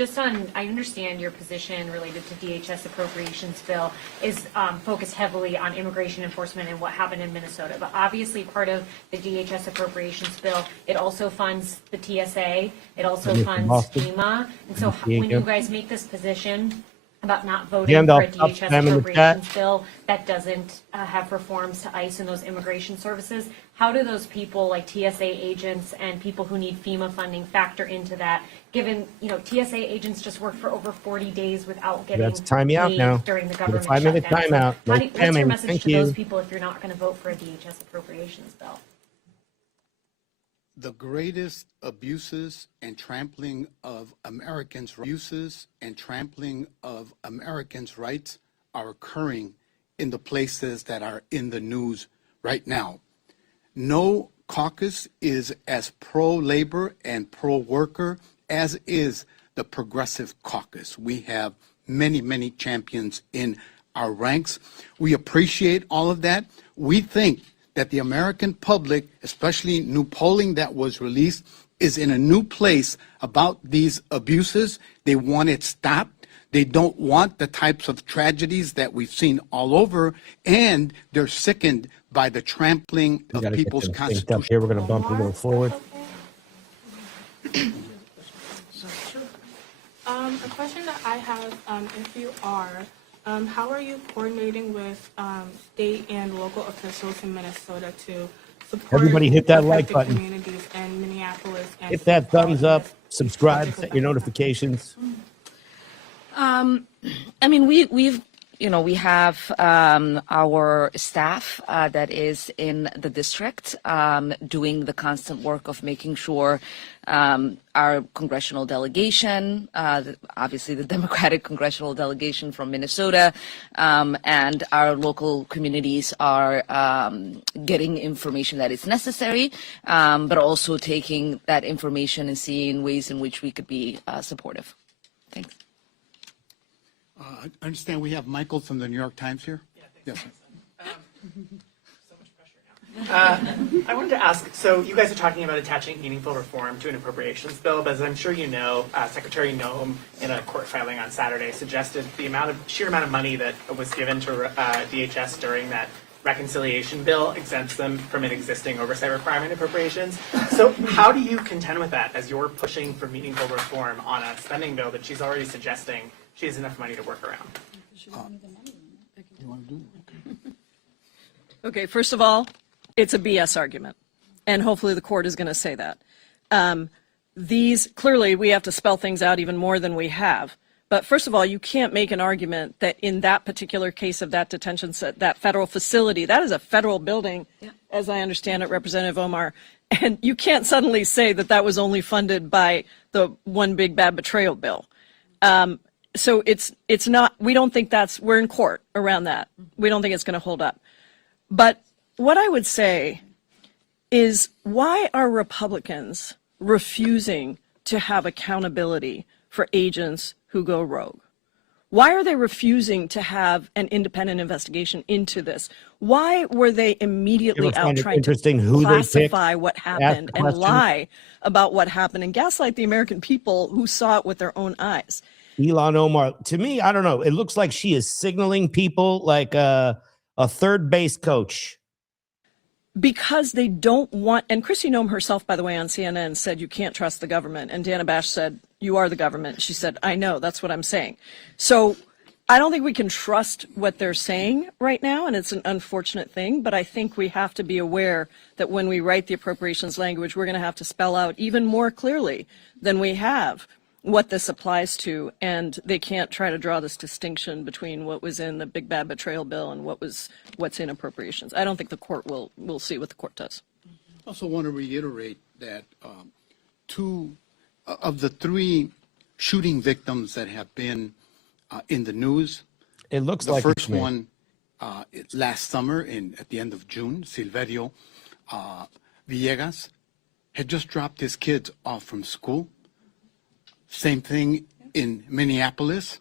just on, I understand your position related to DHS appropriations bill is focused heavily on immigration enforcement and what happened in Minnesota. But obviously part of the DHS appropriations bill, it also funds the TSA, it also funds FEMA. And so when you guys make this position about not voting for a DHS appropriations bill that doesn't have reforms to ICE and those immigration services, how do those people like TSA agents and people who need FEMA funding factor into that? Given, TSA agents just work for over 40 days without getting paid during the government shutdown. 5-minute timeout. What's your message to those people if you're not going to vote for a DHS appropriations bill? The greatest abuses and trampling of Americans' rights are occurring in the places that are in the news right now. No caucus is as pro-labor and pro-worker as is the Progressive Caucus. We have many, many champions in our ranks. We appreciate all of that. We think that the American public, especially new polling that was released, is in a new place about these abuses. They want it stopped. They don't want the types of tragedies that we've seen all over, and they're sickened by the trampling of people's constitution. Here, we're going to bump a little forward. A question that I have, if you are, how are you coordinating with state and local officials in Minnesota to Everybody hit that like button. Communities in Minneapolis and Hit that thumbs up, subscribe, set your notifications. I mean, we have our staff that is in the district doing the constant work of making sure our congressional delegation, obviously the Democratic congressional delegation from Minnesota, and our local communities are getting information that is necessary, but also taking that information and seeing ways in which we could be supportive. Thanks. I understand we have Michael from the New York Times here. Yes. I wanted to ask, so you guys are talking about attaching meaningful reform to an appropriations bill, but as I'm sure you know, Secretary Noem, in a court filing on Saturday, suggested the sheer amount of money that was given to DHS during that reconciliation bill exempts them from an existing oversight requirement appropriations. So how do you contend with that as you're pushing for meaningful reform on a spending bill that she's already suggesting she has enough money to work around? You want to do it? Okay, first of all, it's a BS argument, and hopefully the court is going to say that. Clearly, we have to spell things out even more than we have. But first of all, you can't make an argument that in that particular case of that detention, that federal facility, that is a federal building, as I understand it, Representative Omar, and you can't suddenly say that that was only funded by the one big bad betrayal bill. So it's not, we don't think we're in court around that. We don't think it's going to hold up. But what I would say is, why are Republicans refusing to have accountability for agents who go rogue? Why are they refusing to have an independent investigation into this? Why were they immediately out trying to classify what happened and lie about what happened and gaslight the American people who saw it with their own eyes? Ilhan Omar, to me, I don't know. It looks like she is signaling people like a third base coach. Because they don't want, and Kristi Noem herself, by the way, on CNN said you can't trust the government. And Dana Bash said, you are the government. She said, I know, that's what I'm saying. So I don't think we can trust what they're saying right now, and it's an unfortunate thing, but I think we have to be aware that when we write the appropriations language, we're going to have to spell out even more clearly than we have what this applies to, and they can't try to draw this distinction between what was in the big bad betrayal bill and what's in appropriations. I don't think the court will see what the court does. I also want to reiterate that two of the three shooting victims that have been in the news, it looks the like first one last summer at the end of June, Silverio Villegas had just dropped his kids off from school. Same thing in Minneapolis.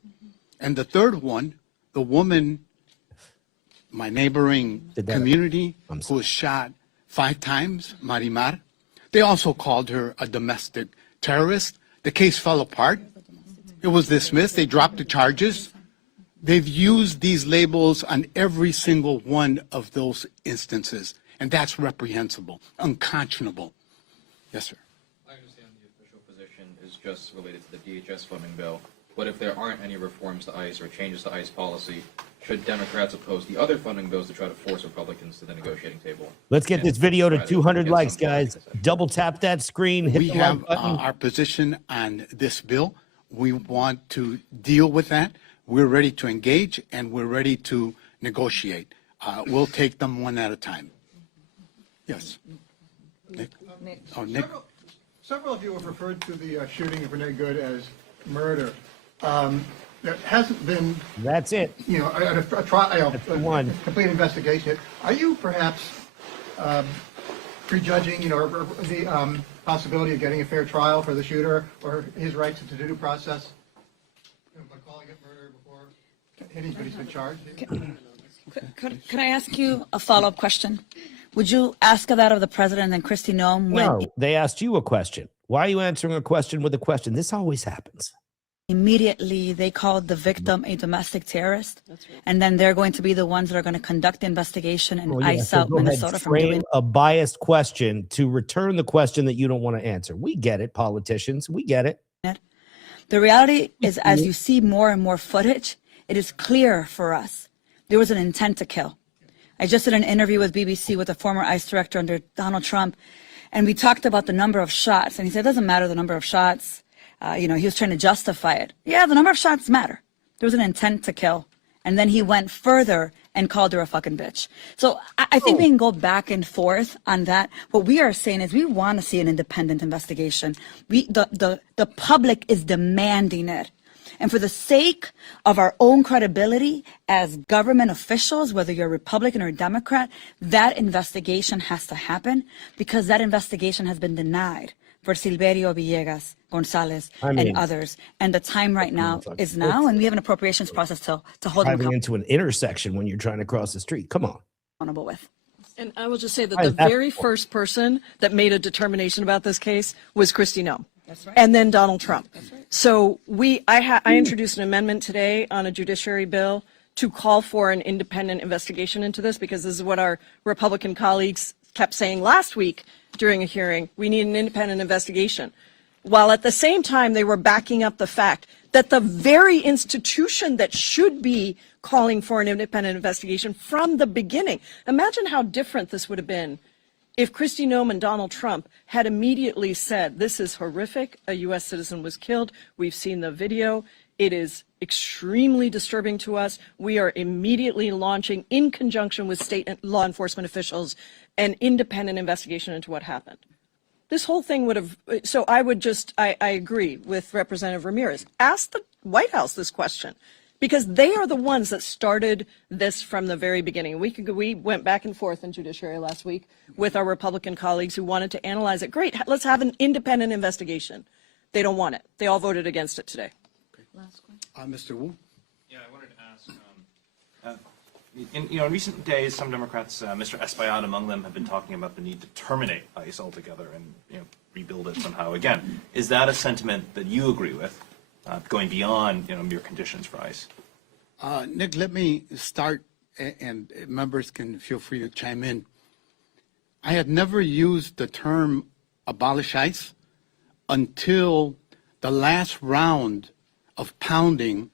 And the third one, the woman, my neighboring community, who was shot 5 times, Marimar. They also called her a domestic terrorist. The case fell apart. It was dismissed. They dropped the charges. They've used these labels on every single one of those instances. And that's reprehensible, unconscionable. Yes, sir. Is just related to the DHS funding bill, but if there aren't any reforms to ICE or changes to ICE policy, should Democrats oppose the other funding bills to try to force Republicans to the negotiating table? Let's get this video to 200 likes, guys. Double tap that screen. Hit we have our position on this bill. We want to deal with that. We're ready to engage, and we're ready to negotiate. We'll take them one at a time. Yes. Nick? Oh, Nick. Several of you have referred to the shooting of Renee Good as murder. There hasn't been. That's it. You know, a complete investigation. Are you perhaps prejudging, the possibility of getting a fair trial for the shooter or his rights to due process by calling it murder before anybody's been charged? Could I ask you a follow-up question? Would you ask that of the president and Kristi Noem? No, they asked you a question. Why are you answering a question with a question? This always happens. Immediately, they called the victim a domestic terrorist, and then they're going to be the ones that are going to conduct the investigation and ICE out Minnesota from doing a biased question to return the question that you don't want to answer. We get it, politicians. We get it. The reality is, as you see more and more footage, it is clear for us there was an intent to kill. I just did an interview with BBC with a former ICE director under Donald Trump, and we talked about the number of shots. And he said, it doesn't matter the number of shots. He was trying to justify it. Yeah, the number of shots matter. There was an intent to kill. And then he went further and called her a fucking bitch. So I think we can go back and forth on that. What we are saying is we want to see an independent investigation. The public is demanding it. And for the sake of our own credibility as government officials, whether you're Republican or Democrat, that investigation has to happen because that investigation has been denied for Silverio Villegas, Gonzalez, and others. And the time right now is now, and we have an appropriations process to hold them driving into an intersection when you're trying to cross the street. Come on. accountable with. And I will just say that the very first person that made a determination about this case was Kristi Noem. That's right. And then Donald Trump. That's right. So I introduced an amendment today on a judiciary bill to call for an independent investigation into this, because this is what our Republican colleagues kept saying last week during a hearing. We need an independent investigation. While at the same time, they were backing up the fact that the very institution that should be calling for an independent investigation from the beginning. Imagine how different this would have been if Kristi Noem and Donald Trump had immediately said, this is horrific, a U.S. citizen was killed, we've seen the video, it is extremely disturbing to us, we are immediately launching, in conjunction with state and law enforcement officials, an independent investigation into what happened. This whole thing would have, so I would just, I agree with Representative Ramirez, ask the White House this question, because they are the ones that started this from the very beginning. We went back and forth in judiciary last week with our Republican colleagues who wanted to analyze it. Great, let's have an independent investigation. They don't want it. They all voted against it today. Okay. Last question. Mr. Wu? Yeah, I wanted to ask, in recent days, some Democrats, Mr. Espaillat among them, have been talking about the need to terminate ICE altogether and rebuild it somehow again. Is that a sentiment that you agree with, going beyond mere conditions for ICE? Nick, let me start, and members can feel free to chime in. I had never used the term abolish ICE until the last round of pounding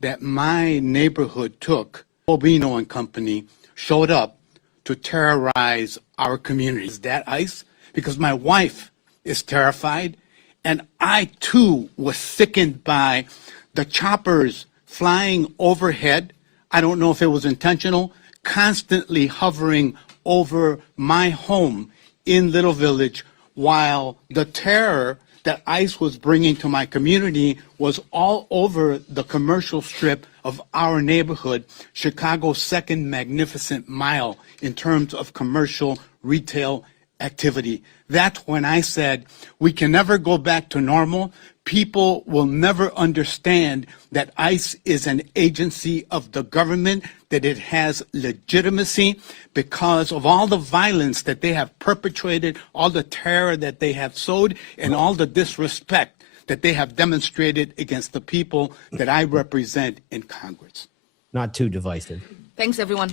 that my neighborhood took. Bobino and company showed up to terrorize our community. Is that ICE? Because my wife is terrified, and I too was sickened by the choppers flying overhead. I don't know if it was intentional, constantly hovering over my home in Little Village, while the terror that ICE was bringing to my community was all over the commercial strip of our neighborhood, Chicago's second magnificent mile in terms of commercial retail activity. That's when I said, we can never go back to normal. People will never understand that ICE is an agency of the government, that it has legitimacy because of all the violence that they have perpetrated, all the terror that they have sowed, and all the disrespect that they have demonstrated against the people that I represent in Congress. Not too divisive. Thanks, everyone.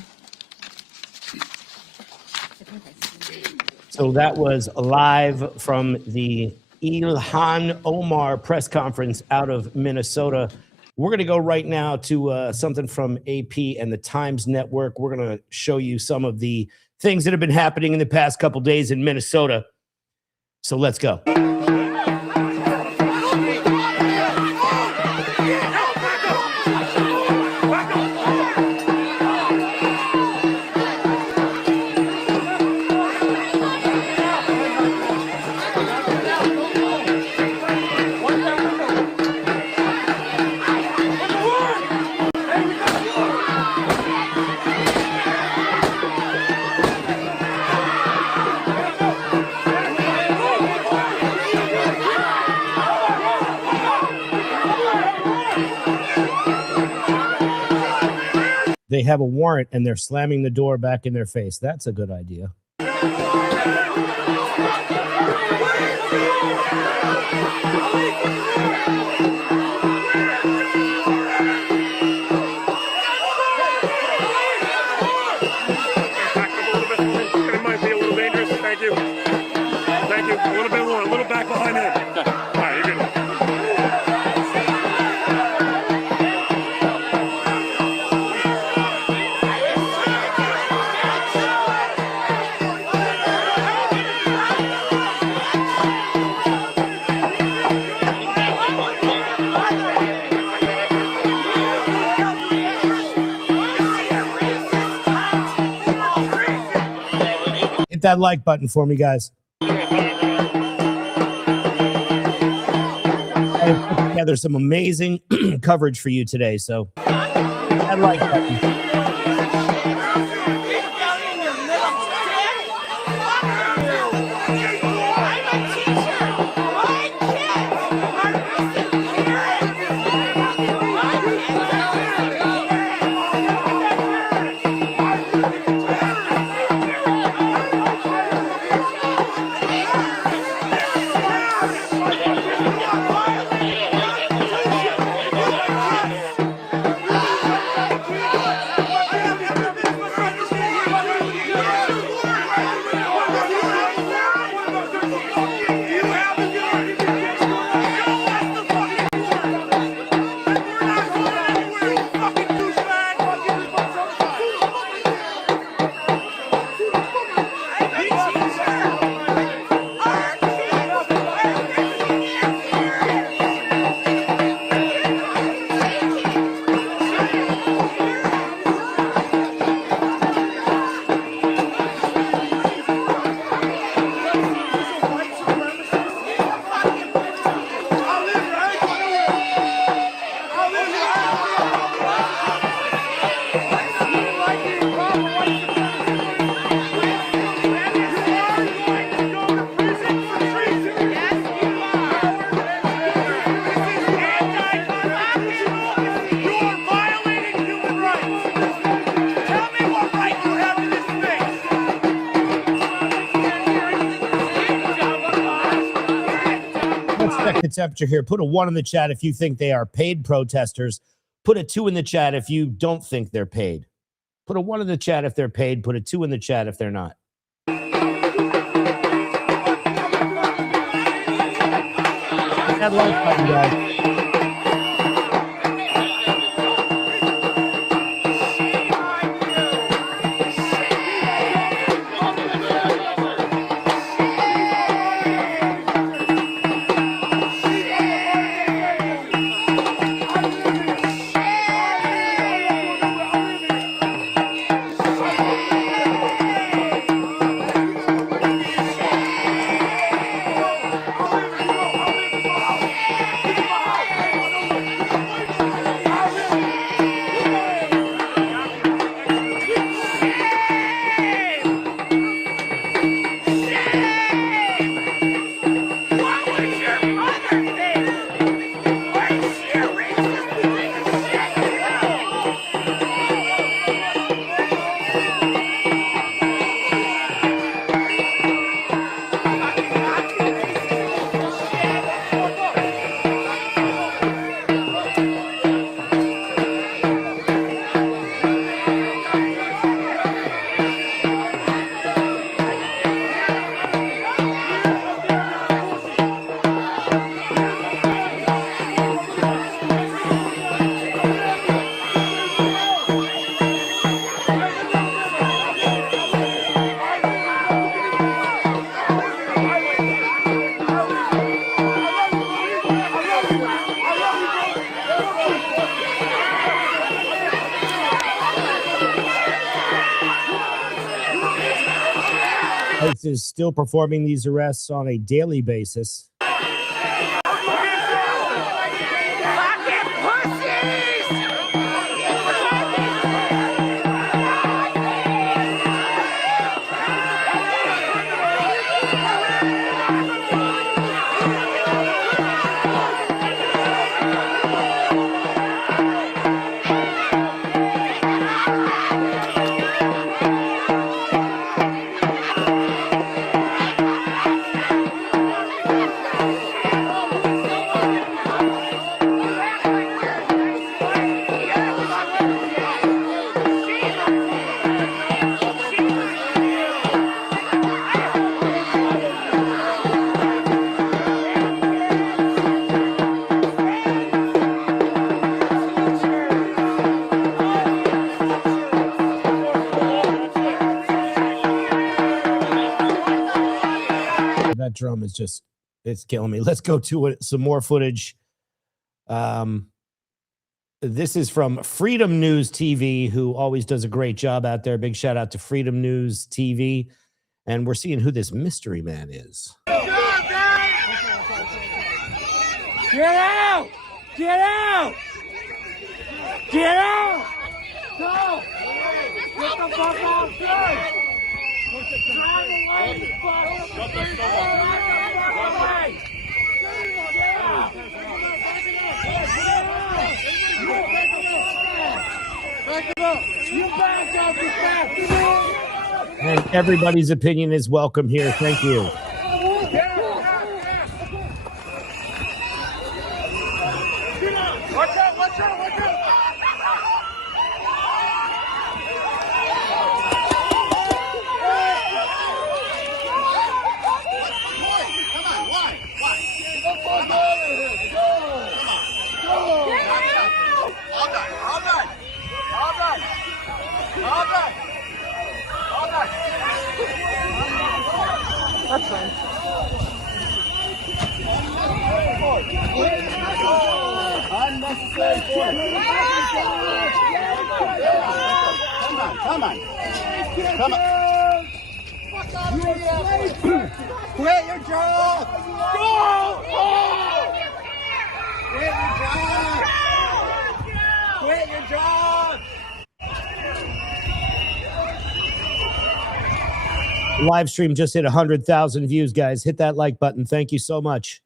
So that was live from the Ilhan Omar press conference out of Minnesota. We're going to go right now to something from AP and the Times Network. We're going to show you some of the things that have been happening in the past couple days in Minnesota. So let's go. They have a warrant and they're slamming the door back in their face. That's a good idea. It might be a little dangerous. Thank you. Thank you. A little bit more. A little back behind him. All right, you're good. Hit that like button for me, guys. I put together some amazing coverage for you today, so hit that like button. The temperature here. Put a 1 in the chat if you think they are paid protesters. Put a 2 in the chat if you don't think they're paid. Put a 1 in the chat if they're paid. Put a 2 in the chat if they're not. That like button, guys. ICE is still performing these arrests on a daily basis. That drum is just, it's killing me. Let's go to some more footage. This is from Freedom News TV, who always does a great job out there. Big shout out to Freedom News TV. And we're seeing who this mystery man is. Get out! Get out! Get out! Go! Get the fuck out! Drive away! Shut the fuck up! Back it up! You back up! You back! And everybody's opinion is welcome here. Thank you. Watch out! Watch out! Watch out! That's fine. Unnecessary force. Come on. Quit your job. Go! Quit your job. Quit your job. Live stream just hit 100,000 views, guys. Hit that like button. Thank you so much.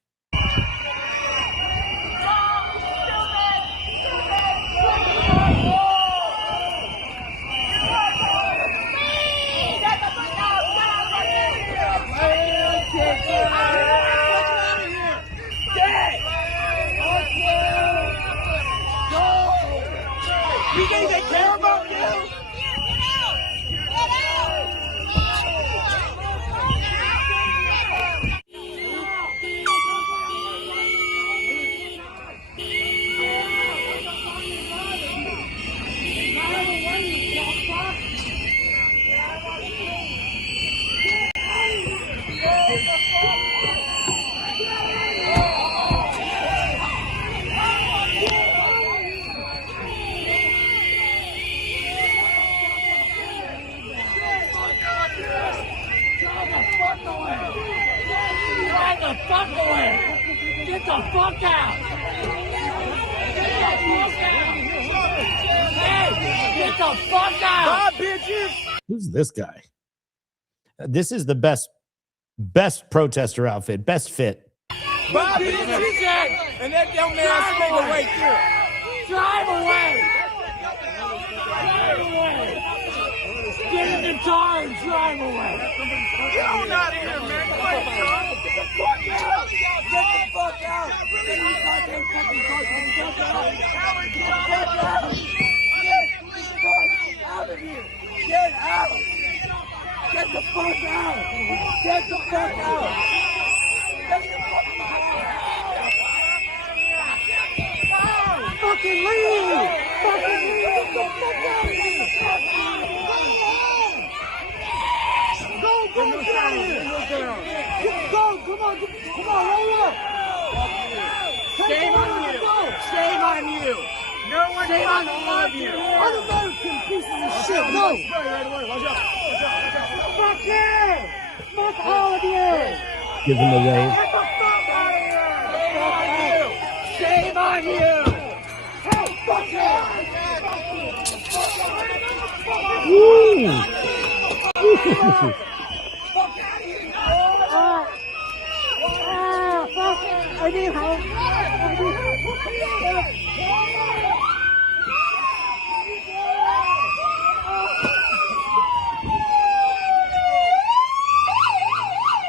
You think they care about you? Get the fuck out! Hey, get the fuck out! Bye, bitches! Who's this guy? This is the best protester outfit, best fit. Bye, bitches! And that young man spin away too. Drive away! Drive away! Get in the car and drive away! Get on out of here, man! Get the fuck out! Get the fuck out! Get the goddamn fucking car! Get the fuck out! Get the fuck out of here! Get out! Get the fuck out! Get the fuck out! Get the fuck out! Fucking leave! Fucking leave! Get the fuck out of here! Go, out of here! Go, come on, roll up! Shame on you! Shame on you! No one shame on all of you! Un-American pieces of shit! No! Right away, watch out! Fuck you! Fuck all of you! Give him away. Get the fuck out of here! Shame on you! Hey, fuck you! Woo! I need help.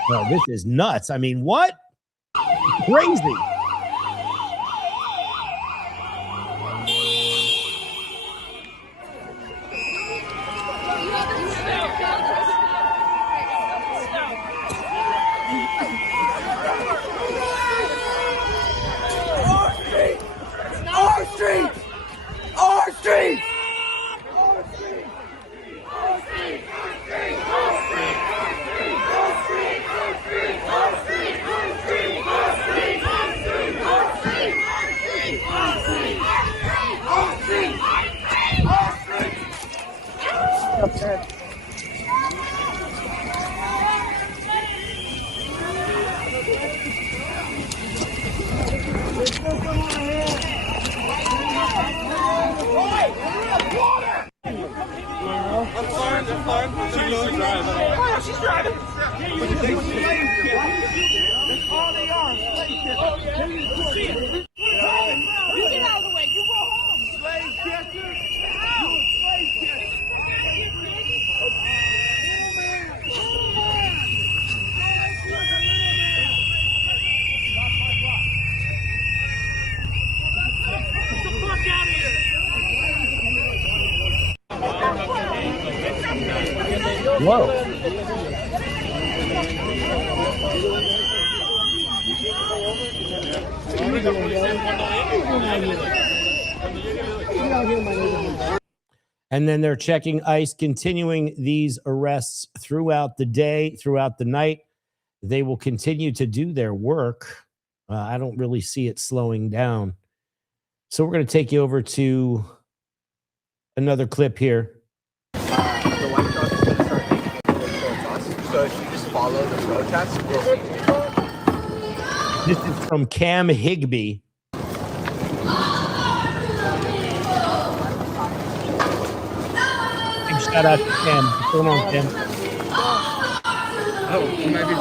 Oh, this is nuts. I mean, what? Crazy. Whoa. And then they're checking ICE, continuing these arrests throughout the day, throughout the night. They will continue to do their work. I don't really see it slowing down. So we're going to take you over to another clip here. The White House is going to start making it towards us. So if you just follow the protest, we'll see. This is from Cam Higbee. Big shout out to Cam. What's going on, Cam? Oh, maybe.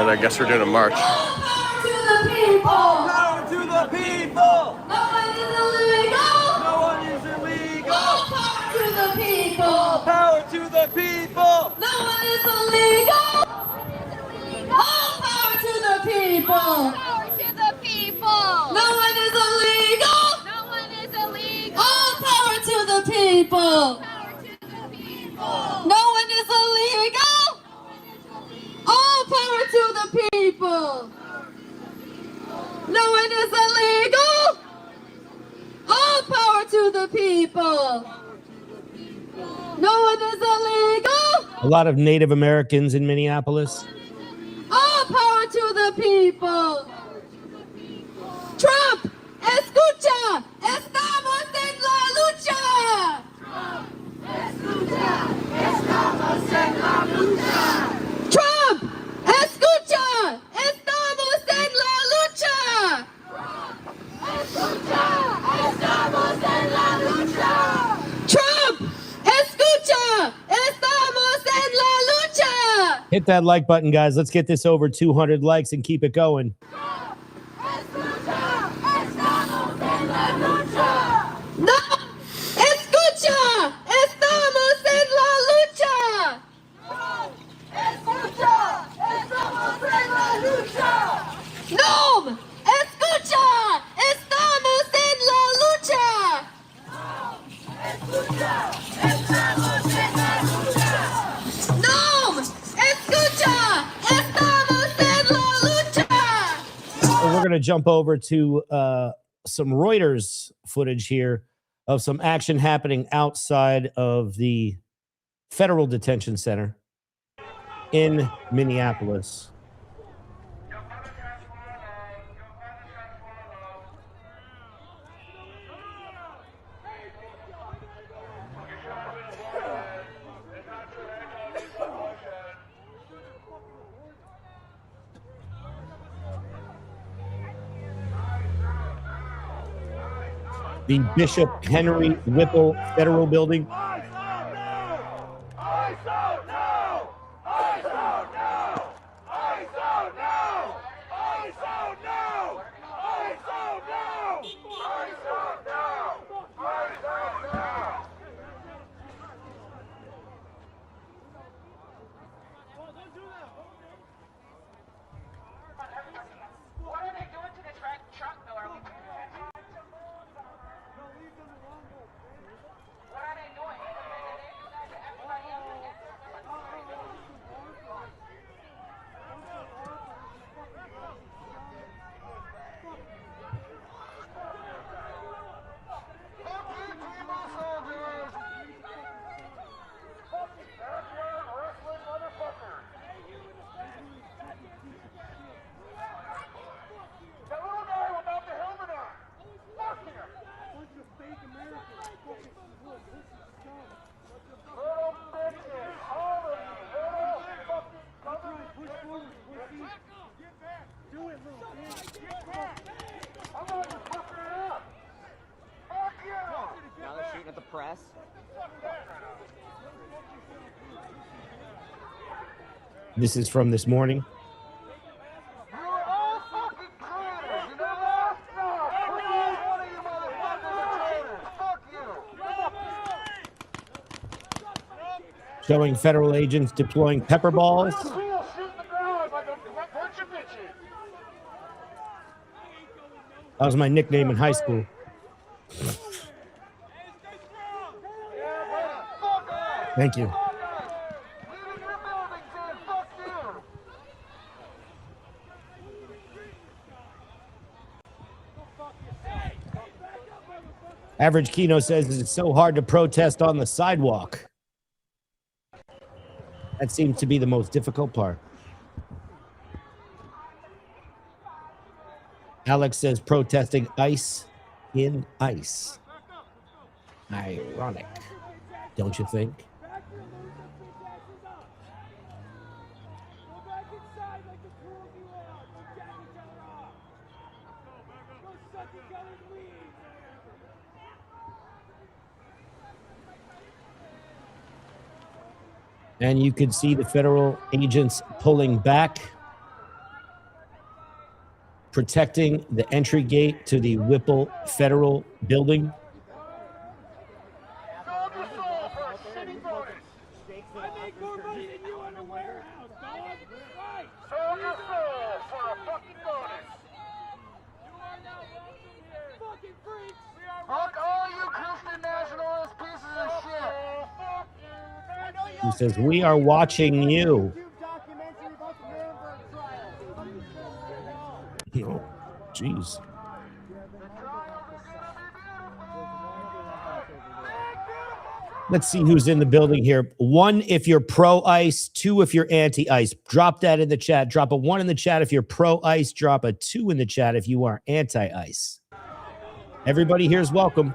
And I guess we're doing a march. Power to the people! Power to the people! No one is illegal! No one is illegal! Power to the people! Power to the people! No one is illegal! All power to the people! Power to the people! No one is illegal! No one is illegal! All power to the people! Power to the people! No one is illegal! All power to the people! No one is illegal! All power to the people! No one is illegal! A lot of Native Americans in Minneapolis. All power to the people! Trump, escucha! Estamos en la lucha! Trump, escucha! Estamos en la lucha! Trump, escucha, estamos en la lucha. Escucha, estamos en la lucha. Trump, escucha, estamos en la lucha. Hit that like button, guys. Let's get this over 200 likes and keep it going. Escucha, estamos en la lucha. No, escucha, estamos en la lucha. Escucha, estamos en la lucha. No, escucha, estamos en la lucha. Escucha, estamos en la lucha. No, escucha, estamos en la lucha. So we're going to jump over to some Reuters footage here of some action happening outside of the federal detention center in Minneapolis. The Bishop Henry Whipple Federal Building. Now they're shooting at the press. This is from this morning. Showing federal agents deploying pepper balls. That was my nickname in high school. Thank you. Average Kino says it's so hard to protest on the sidewalk. That seems to be the most difficult part. Alex says protesting ICE in ICE. Ironic, don't you think? And you can see the federal agents pulling back, protecting the entry gate to the Whipple Federal Building. He says, we are watching you. Oh, jeez. Let's see who's in the building here. 1 if you're pro-ICE, 2 if you're anti-ICE. Drop that in the chat. Drop a 1 in the chat if you're pro-ICE. Drop a 2 in the chat if you are anti-ICE. Everybody here is welcome.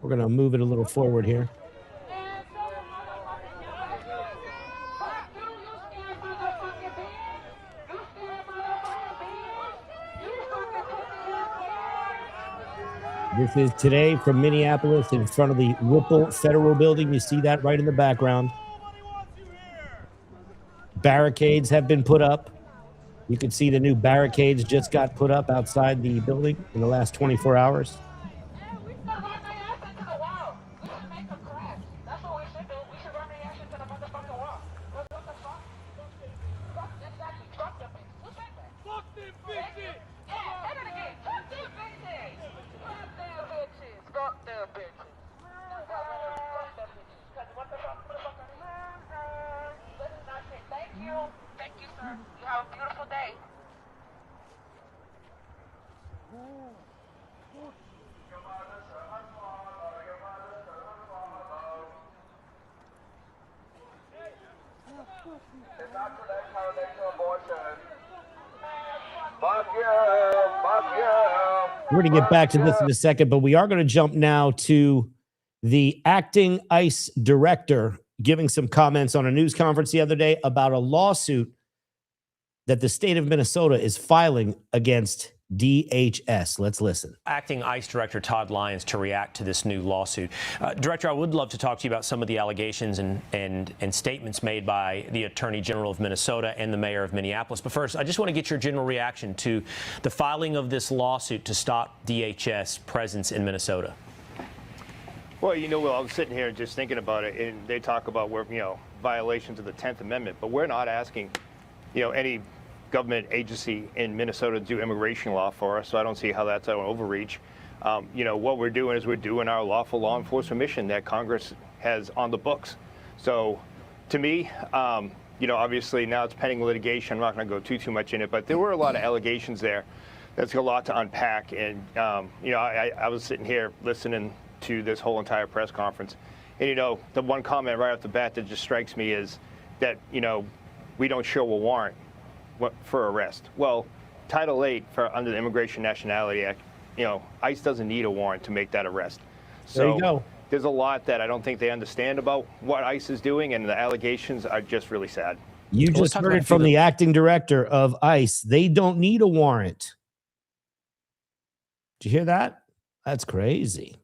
We're going to move it a little forward here. This is today from Minneapolis in front of the Whipple Federal Building. You see that right in the background. Barricades have been put up. You can see the new barricades just got put up outside the building in the last 24 hours. We're going to get back to this in a second, but we are going to jump now to the acting ICE director giving some comments on a news conference the other day about a lawsuit that the state of Minnesota is filing against DHS. Let's listen. Acting ICE Director Todd Lyons to react to this new lawsuit. Director, I would love to talk to you about some of the allegations and statements made by the Attorney General of Minnesota and the Mayor of Minneapolis. But first, I just want to get your general reaction to the filing of this lawsuit to stop DHS presence in Minnesota. Well, you know, Will, I was sitting here just thinking about it, and they talk about where, you know, violations of the 10th Amendment, but we're not asking, you know, any government agency in Minnesota to do immigration law for us, so I don't see how that's an overreach. You know, what we're doing is we're doing our lawful law enforcement mission that Congress has on the books. So to me, you know, obviously now it's pending litigation. I'm not going to go too much in it, but there were a lot of allegations there. That's a lot to unpack. And, you know, I was sitting here listening to this whole entire press conference. And, you know, the one comment right off the bat that just strikes me is that, you know, we don't show a warrant for arrest. Well, Title VIII under the Immigration Nationality Act, you know, ICE doesn't need a warrant to make that arrest. So there you go. There's a lot that I don't think they understand about what ICE is doing, and the allegations are just really sad. You just heard it from the acting director of ICE. They don't need a warrant. Did you hear that? That's crazy.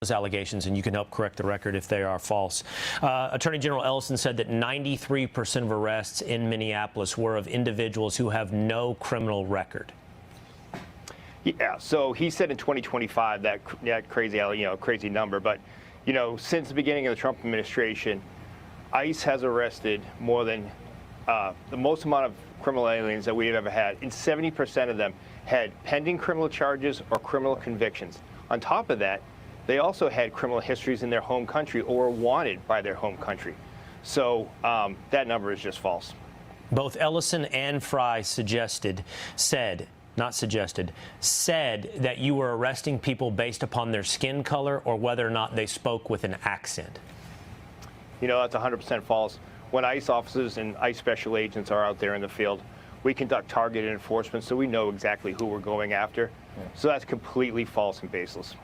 Those allegations, and you can help correct the record if they are false. Attorney General Ellison said that 93% of arrests in Minneapolis were of individuals who have no criminal record. Yeah, so he said in 2025 that crazy, crazy number, but since the beginning of the Trump administration, ICE has arrested more than the most amount of criminal aliens that we've ever had, and 70% of them had pending criminal charges or criminal convictions. On top of that, they also had criminal histories in their home country or were wanted by their home country. So that number is just false. Both Ellison and Fry said that you were arresting people based upon their skin color or whether or not they spoke with an accent. That's 100% false. When ICE officers and ICE special agents are out there in the field, we conduct targeted enforcement, so we know exactly who we're going after. So that's completely false and baseless.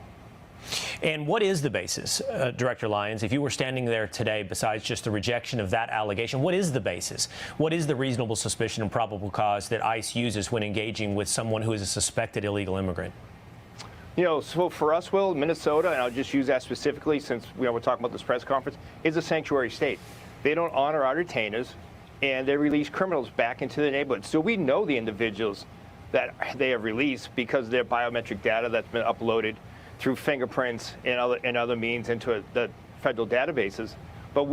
And what is the basis, Director Lyons, if you were standing there today, besides just the rejection of that allegation, what is the basis? What is the reasonable suspicion and probable cause that ICE uses when engaging with someone who is a suspected illegal immigrant? So for us, Will, Minnesota, and I'll just use that specifically since we're talking about this press conference, is a sanctuary state. They don't honor our detainers, and they release criminals back into the neighborhood. So we know the individuals that they have released because their biometric data that's been uploaded through fingerprints and other means into the federal databases. But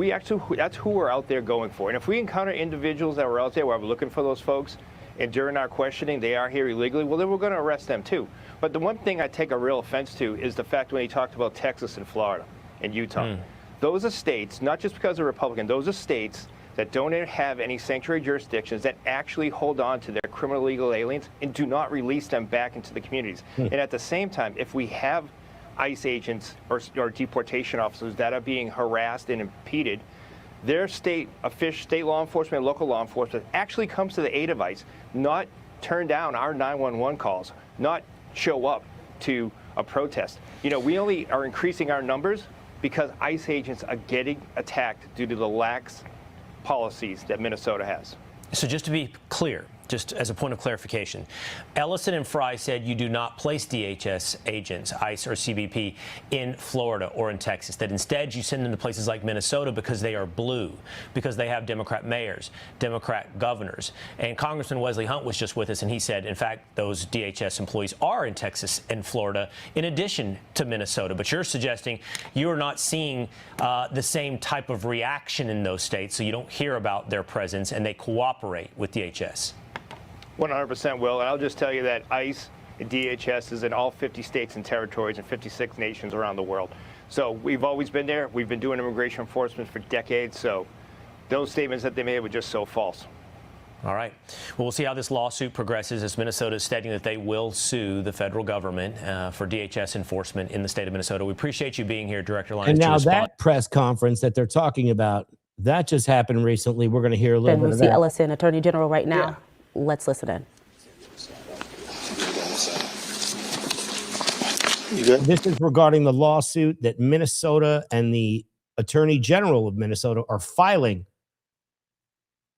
that's who we're out there going for. And if we encounter individuals that were out there where we're looking for those folks, and during our questioning they are here illegally, well, then we're going to arrest them too. But the one thing I take a real offense to is the fact when he talked about Texas and Florida and Utah. Those are states, not just because they're Republican, those are states that don't have any sanctuary jurisdictions that actually hold on to their criminal illegal aliens and do not release them back into the communities. And at the same time, if we have ICE agents or deportation officers that are being harassed and impeded, their state law enforcement and local law enforcement actually comes to the aid of ICE, not turn down our 911 calls, not show up to a protest. We only are increasing our numbers because ICE agents are getting attacked due to the lax policies that Minnesota has. So just to be clear, just as a point of clarification, Ellison and Fry said you do not place DHS agents, ICE or CBP, in Florida or in Texas, that instead you send them to places like Minnesota because they are blue, because they have Democrat mayors, Democrat governors. And Congressman Wesley Hunt was just with us, and he said, in fact, those DHS employees are in Texas and Florida in addition to Minnesota. But you're suggesting you're not seeing the same type of reaction in those states, so you don't hear about their presence and they cooperate with DHS. 100% will, and I'll just tell you that ICE and DHS is in all 50 states and territories and 56 nations around the world. So we've always been there. We've been doing immigration enforcement for decades, so those statements that they made were just so false. All right. Well, we'll see how this lawsuit progresses as Minnesota is stating that they will sue the federal government for DHS enforcement in the state of Minnesota. We appreciate you being here, Director Lyons. And now that press conference that they're talking about, that just happened recently. We're going to hear a little bit of that. We see Ellison, Attorney General, right now. Yeah. Let's listen in. You good? This is regarding the lawsuit that Minnesota and the Attorney General of Minnesota are filing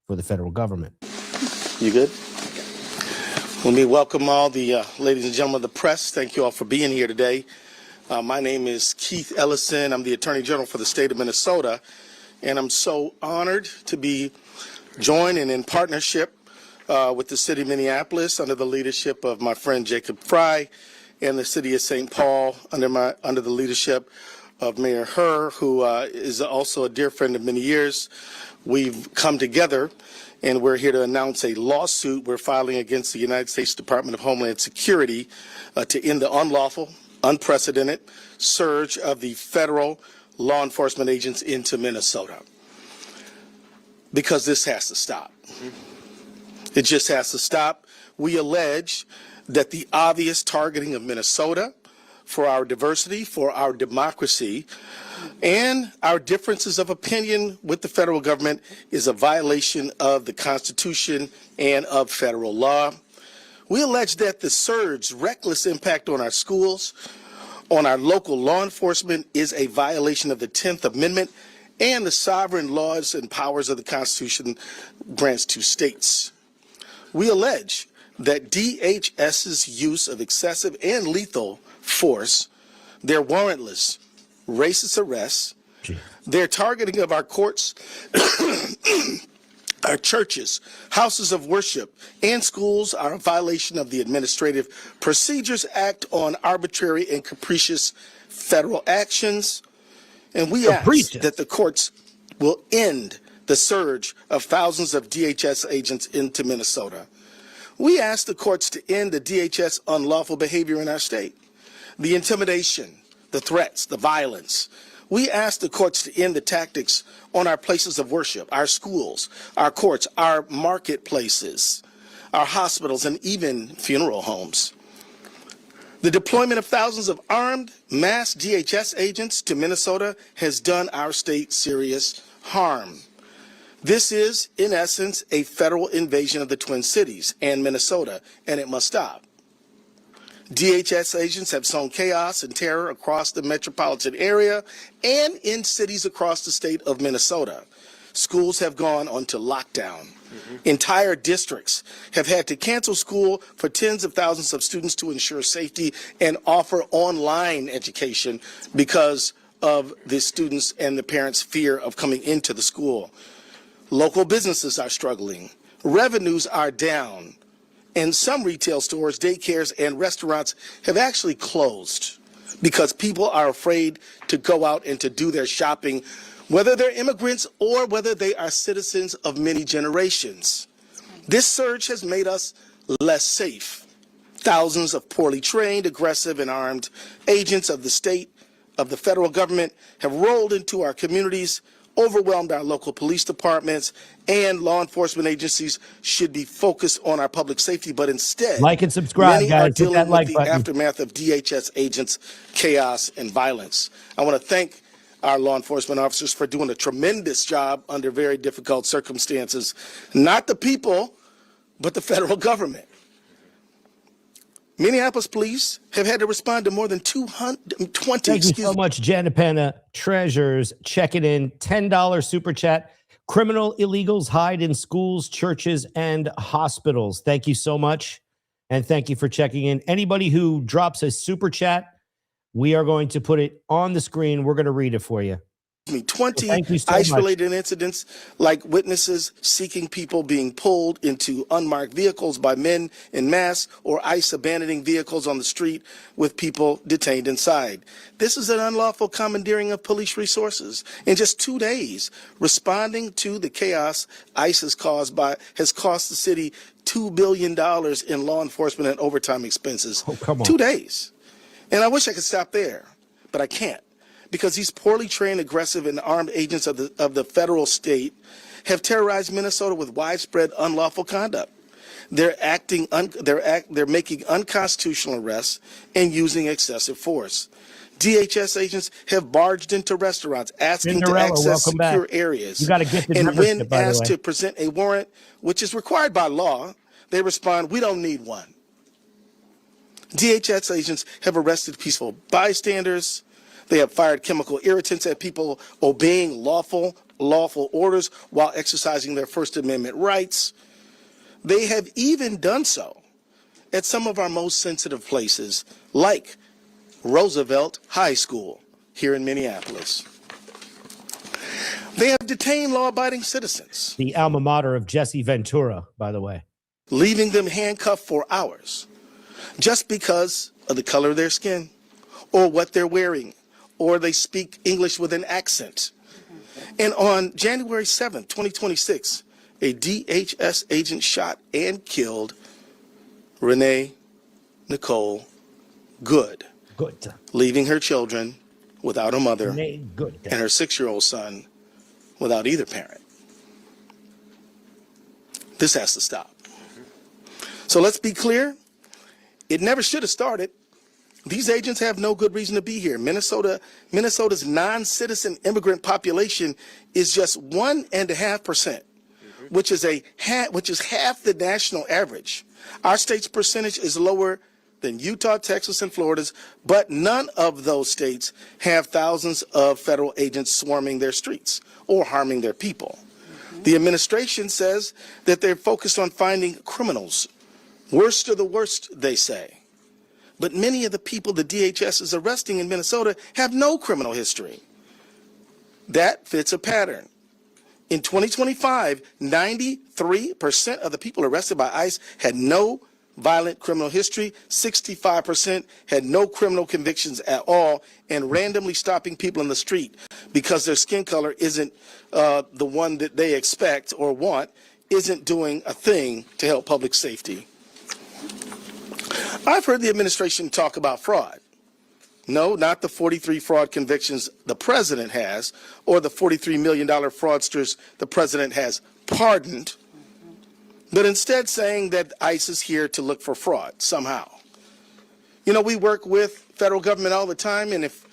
for the federal government. You good? Let me welcome all the ladies and gentlemen of the press. Thank you all for being here today. My name is Keith Ellison. I'm the Attorney General for the state of Minnesota, and I'm so honored to be joined and in partnership with the city of Minneapolis under the leadership of my friend Jacob Fry, and the city of St. Paul under the leadership of Mayor Herr, who is also a dear friend of many years. We've come together, and we're here to announce a lawsuit we're filing against the United States Department of Homeland Security to end the unlawful, unprecedented surge of the federal law enforcement agents into Minnesota. Because this has to stop. It just has to stop. We allege that the obvious targeting of Minnesota for our diversity, for our democracy, and our differences of opinion with the federal government is a violation of the Constitution and of federal law. We allege that the surge's reckless impact on our schools, on our local law enforcement, is a violation of the 10th Amendment and the sovereign laws and powers of the Constitution grants to states. We allege that DHS's use of excessive and lethal force, their warrantless, racist arrests, their targeting of our courts, our churches, houses of worship, and schools are a violation of the Administrative Procedures Act on arbitrary and capricious federal actions. And we ask that the courts will end the surge of thousands of DHS agents into Minnesota. We ask the courts to end the DHS unlawful behavior in our state, the intimidation, the threats, the violence. We ask the courts to end the tactics on our places of worship, our schools, our courts, our marketplaces, our hospitals, and even funeral homes. The deployment of thousands of armed, mass DHS agents to Minnesota has done our state serious harm. This is, in essence, a federal invasion of the Twin Cities and Minnesota, and it must stop. DHS agents have sown chaos and terror across the metropolitan area and in cities across the state of Minnesota. Schools have gone onto lockdown. Entire districts have had to cancel school for tens of thousands of students to ensure safety and offer online education because of the students and the parents' fear of coming into the school. Local businesses are struggling. Revenues are down. And some retail stores, daycares, and restaurants have actually closed because people are afraid to go out and to do their shopping, whether they're immigrants or whether they are citizens of many generations. This surge has made us less safe. Thousands of poorly trained, aggressive, and armed agents of the state, of the federal government have rolled into our communities, overwhelmed our local police departments, and law enforcement agencies should be focused on our public safety, but instead, like and subscribe, many guys. are dealing Hit that like with the button. aftermath of DHS agents, chaos, and violence. I want to thank our law enforcement officers for doing a tremendous job under very difficult circumstances. Not the people, but the federal government. Minneapolis police have had to respond to more than 220. Thank you so much, Janapana Treasures, checking in. $10 super chat. Criminal illegals hide in schools, churches, and hospitals. Thank you so much. And thank you for checking in. Anybody who drops a super chat, we are going to put it on the screen. We're going to read it for you. 20 so ICE-related incidents, like witnesses seeking people being pulled into unmarked vehicles by men in mass, or ICE abandoning vehicles on the street with people detained inside. This is an unlawful commandeering of police resources. In just 2 days, responding to the chaos ICE has cost the city $2 billion in law enforcement and overtime expenses. Oh, come on. 2 days. And I wish I could stop there, but I can't. Because these poorly trained, aggressive, and armed agents of the federal state have terrorized Minnesota with widespread unlawful conduct. They're making unconstitutional arrests and using excessive force. DHS agents have barged into restaurants asking to access secure areas. You got to get the and when by the asked way. to present a warrant, which is required by law, they respond, "We don't need one." DHS agents have arrested peaceful bystanders. They have fired chemical irritants at people obeying lawful orders while exercising their First Amendment rights. They have even done so at some of our most sensitive places, like Roosevelt High School here in Minneapolis. They have detained law-abiding citizens. The alma mater of Jesse Ventura, by the way. Leaving them handcuffed for hours just because of the color of their skin or what they're wearing, or they speak English with an accent. And on January 7th, 2026, a DHS agent shot and killed Renee Nicole Good, leaving her children without a mother and her 6-year-old son without either parent. This has to stop. So let's be clear. It never should have started. These agents have no good reason to be here. Minnesota's non-citizen immigrant population is just 1.5%, which is half the national average. Our state's percentage is lower than Utah, Texas, and Florida, but none of those states have thousands of federal agents swarming their streets or harming their people. The administration says that they're focused on finding criminals. Worst of the worst, they say. But many of the people the DHS is arresting in Minnesota have no criminal history. That fits a pattern. In 2025, 93% of the people arrested by ICE had no violent criminal history, 65% had no criminal convictions at all, and randomly stopping people in the street because their skin color isn't the one that they expect or want isn't doing a thing to help public safety. I've heard the administration talk about fraud. No, not the 43 fraud convictions the president has or the $43 million fraudsters the president has pardoned, but instead saying that ICE is here to look for fraud somehow. You know, we work with federal government all the time, and if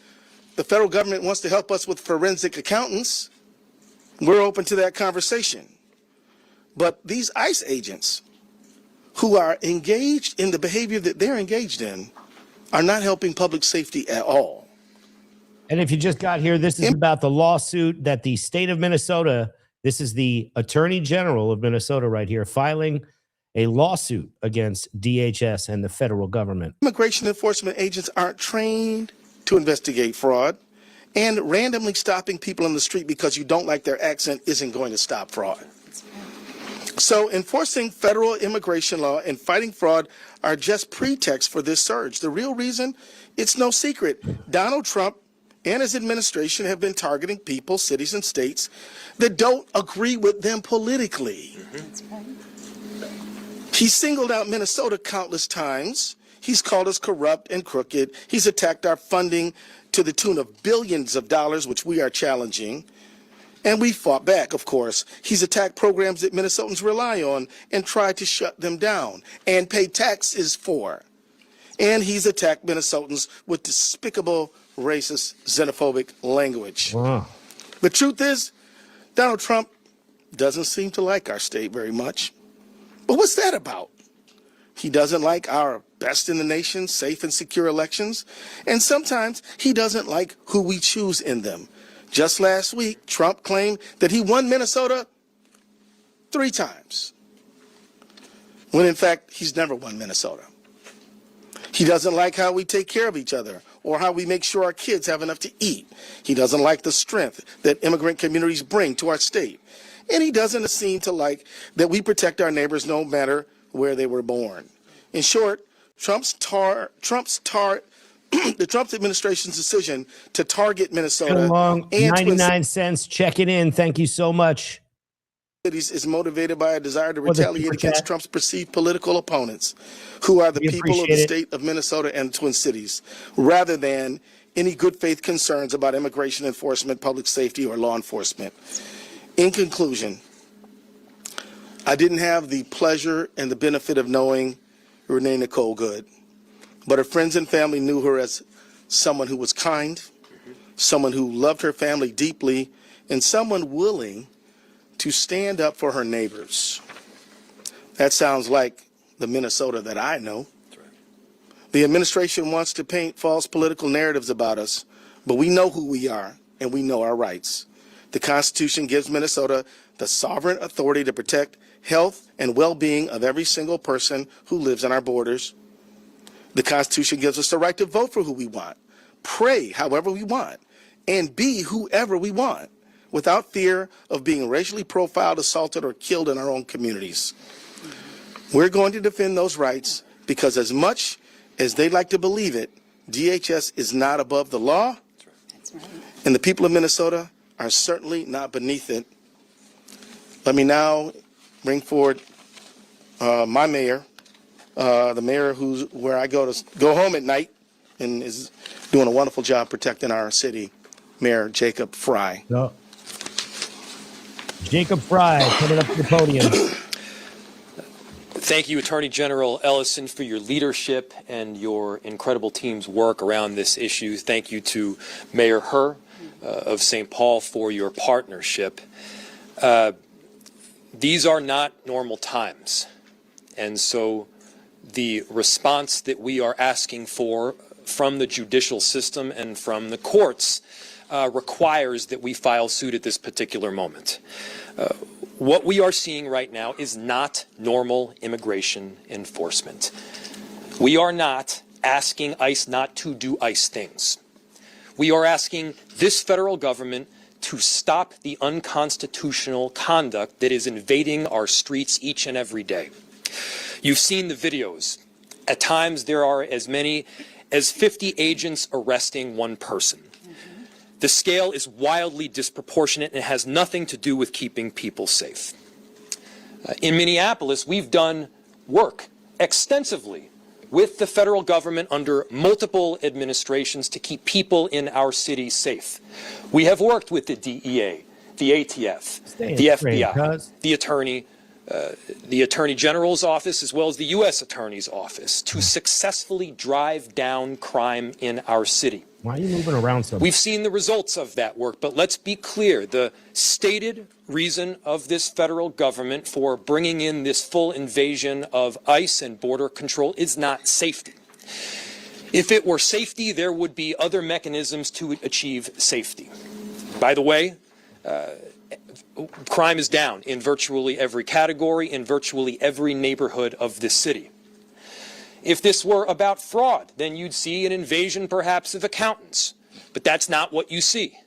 the federal government wants to help us with forensic accountants, we're open to that conversation. But these ICE agents who are engaged in the behavior that they're engaged in are not helping public safety at all. And if you just got here, this is about the lawsuit that the state of Minnesota, this is the Attorney General of Minnesota right here, filing a lawsuit against DHS and the federal government. Immigration enforcement agents aren't trained to investigate fraud, and randomly stopping people in the street because you don't like their accent isn't going to stop fraud. So enforcing federal immigration law and fighting fraud are just pretexts for this surge. The real reason, it's no secret. Donald Trump and his administration have been targeting people, cities, and states that don't agree with them politically. He singled out Minnesota countless times. He's called us corrupt and crooked. He's attacked our funding to the tune of billions of dollars, which we are challenging. And we fought back, of course. He's attacked programs that Minnesotans rely on and tried to shut them down and pay taxes for. And he's attacked Minnesotans with despicable, racist, xenophobic language. Wow. The truth is, Donald Trump doesn't seem to like our state very much. But what's that about? He doesn't like our best in the nation, safe and secure elections. And sometimes he doesn't like who we choose in them. Just last week, Trump claimed that he won Minnesota 3 times, when in fact, he's never won Minnesota. He doesn't like how we take care of each other or how we make sure our kids have enough to eat. He doesn't like the strength that immigrant communities bring to our state. And he doesn't seem to like that we protect our neighbors no matter where they were born. In short, the Trump administration's decision to target Minnesota Long, and 99 cents. Check it in. Thank you so much. Cities is motivated by a desire to retaliate against Trump's perceived political opponents, who are the people of the state of Minnesota and Twin Cities, rather than any good faith concerns about immigration enforcement, public safety, or law enforcement. In conclusion, I didn't have the pleasure and the benefit of knowing Renee Nicole Good, but her friends and family knew her as someone who was kind, someone who loved her family deeply, and someone willing to stand up for her neighbors. That sounds like the Minnesota that I know. The administration wants to paint false political narratives about us, but we know who we are and we know our rights. The Constitution gives Minnesota the sovereign authority to protect health and well-being of every single person who lives on our borders. The Constitution gives us the right to vote for who we want, pray however we want, and be whoever we want, without fear of being racially profiled, assaulted, or killed in our own communities. We're going to defend those rights because as much as they like to believe it, DHS is not above the law, and the people of Minnesota are certainly not beneath it. Let me now bring forward my mayor, the mayor where I go home at night and is doing a wonderful job protecting our city, Mayor Jacob Fry. No. Jacob Fry coming up to the podium. Thank you, Attorney General Ellison, for your leadership and your incredible team's work around this issue. Thank you to Mayor Herr of St. Paul for your partnership. These are not normal times, and so the response that we are asking for from the judicial system and from the courts requires that we file suit at this particular moment. What we are seeing right now is not normal immigration enforcement. We are not asking ICE not to do ICE things. We are asking this federal government to stop the unconstitutional conduct that is invading our streets each and every day. You've seen the videos. At times there are as many as 50 agents arresting one person. The scale is wildly disproportionate and has nothing to do with keeping people safe. In Minneapolis, we've done work extensively with the federal government under multiple administrations to keep people in our city safe. We have worked with the DEA, the ATF, the FBI, the Attorney General's office, as well as the U.S. Attorney's office to successfully drive down crime in our city. Why are you moving around so much? We've seen the results of that work, but let's be clear. The stated reason of this federal government for bringing in this full invasion of ICE and border control is not safety. If it were safety, there would be other mechanisms to achieve safety. By the way, crime is down in virtually every category, in virtually every neighborhood of this city. If this were about fraud, then you'd see an invasion perhaps of accountants. But that's not what you see.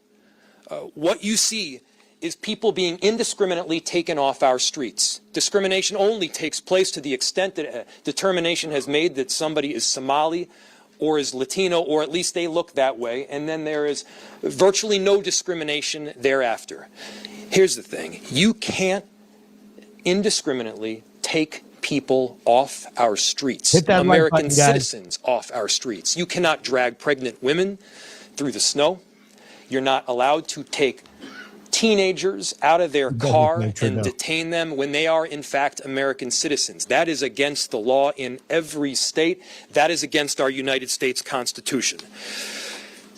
What you see is people being indiscriminately taken off our streets. Discrimination only takes place to the extent that a determination has made that somebody is Somali or is Latino, or at least they look that way, and then there is virtually no discrimination thereafter. Here's the thing. You can't indiscriminately take people off our streets, American citizens off our streets. You cannot drag pregnant women through the snow. You're not allowed to take teenagers out of their car and detain them when they are in fact American citizens. That is against the law in every state. That is against our United States Constitution.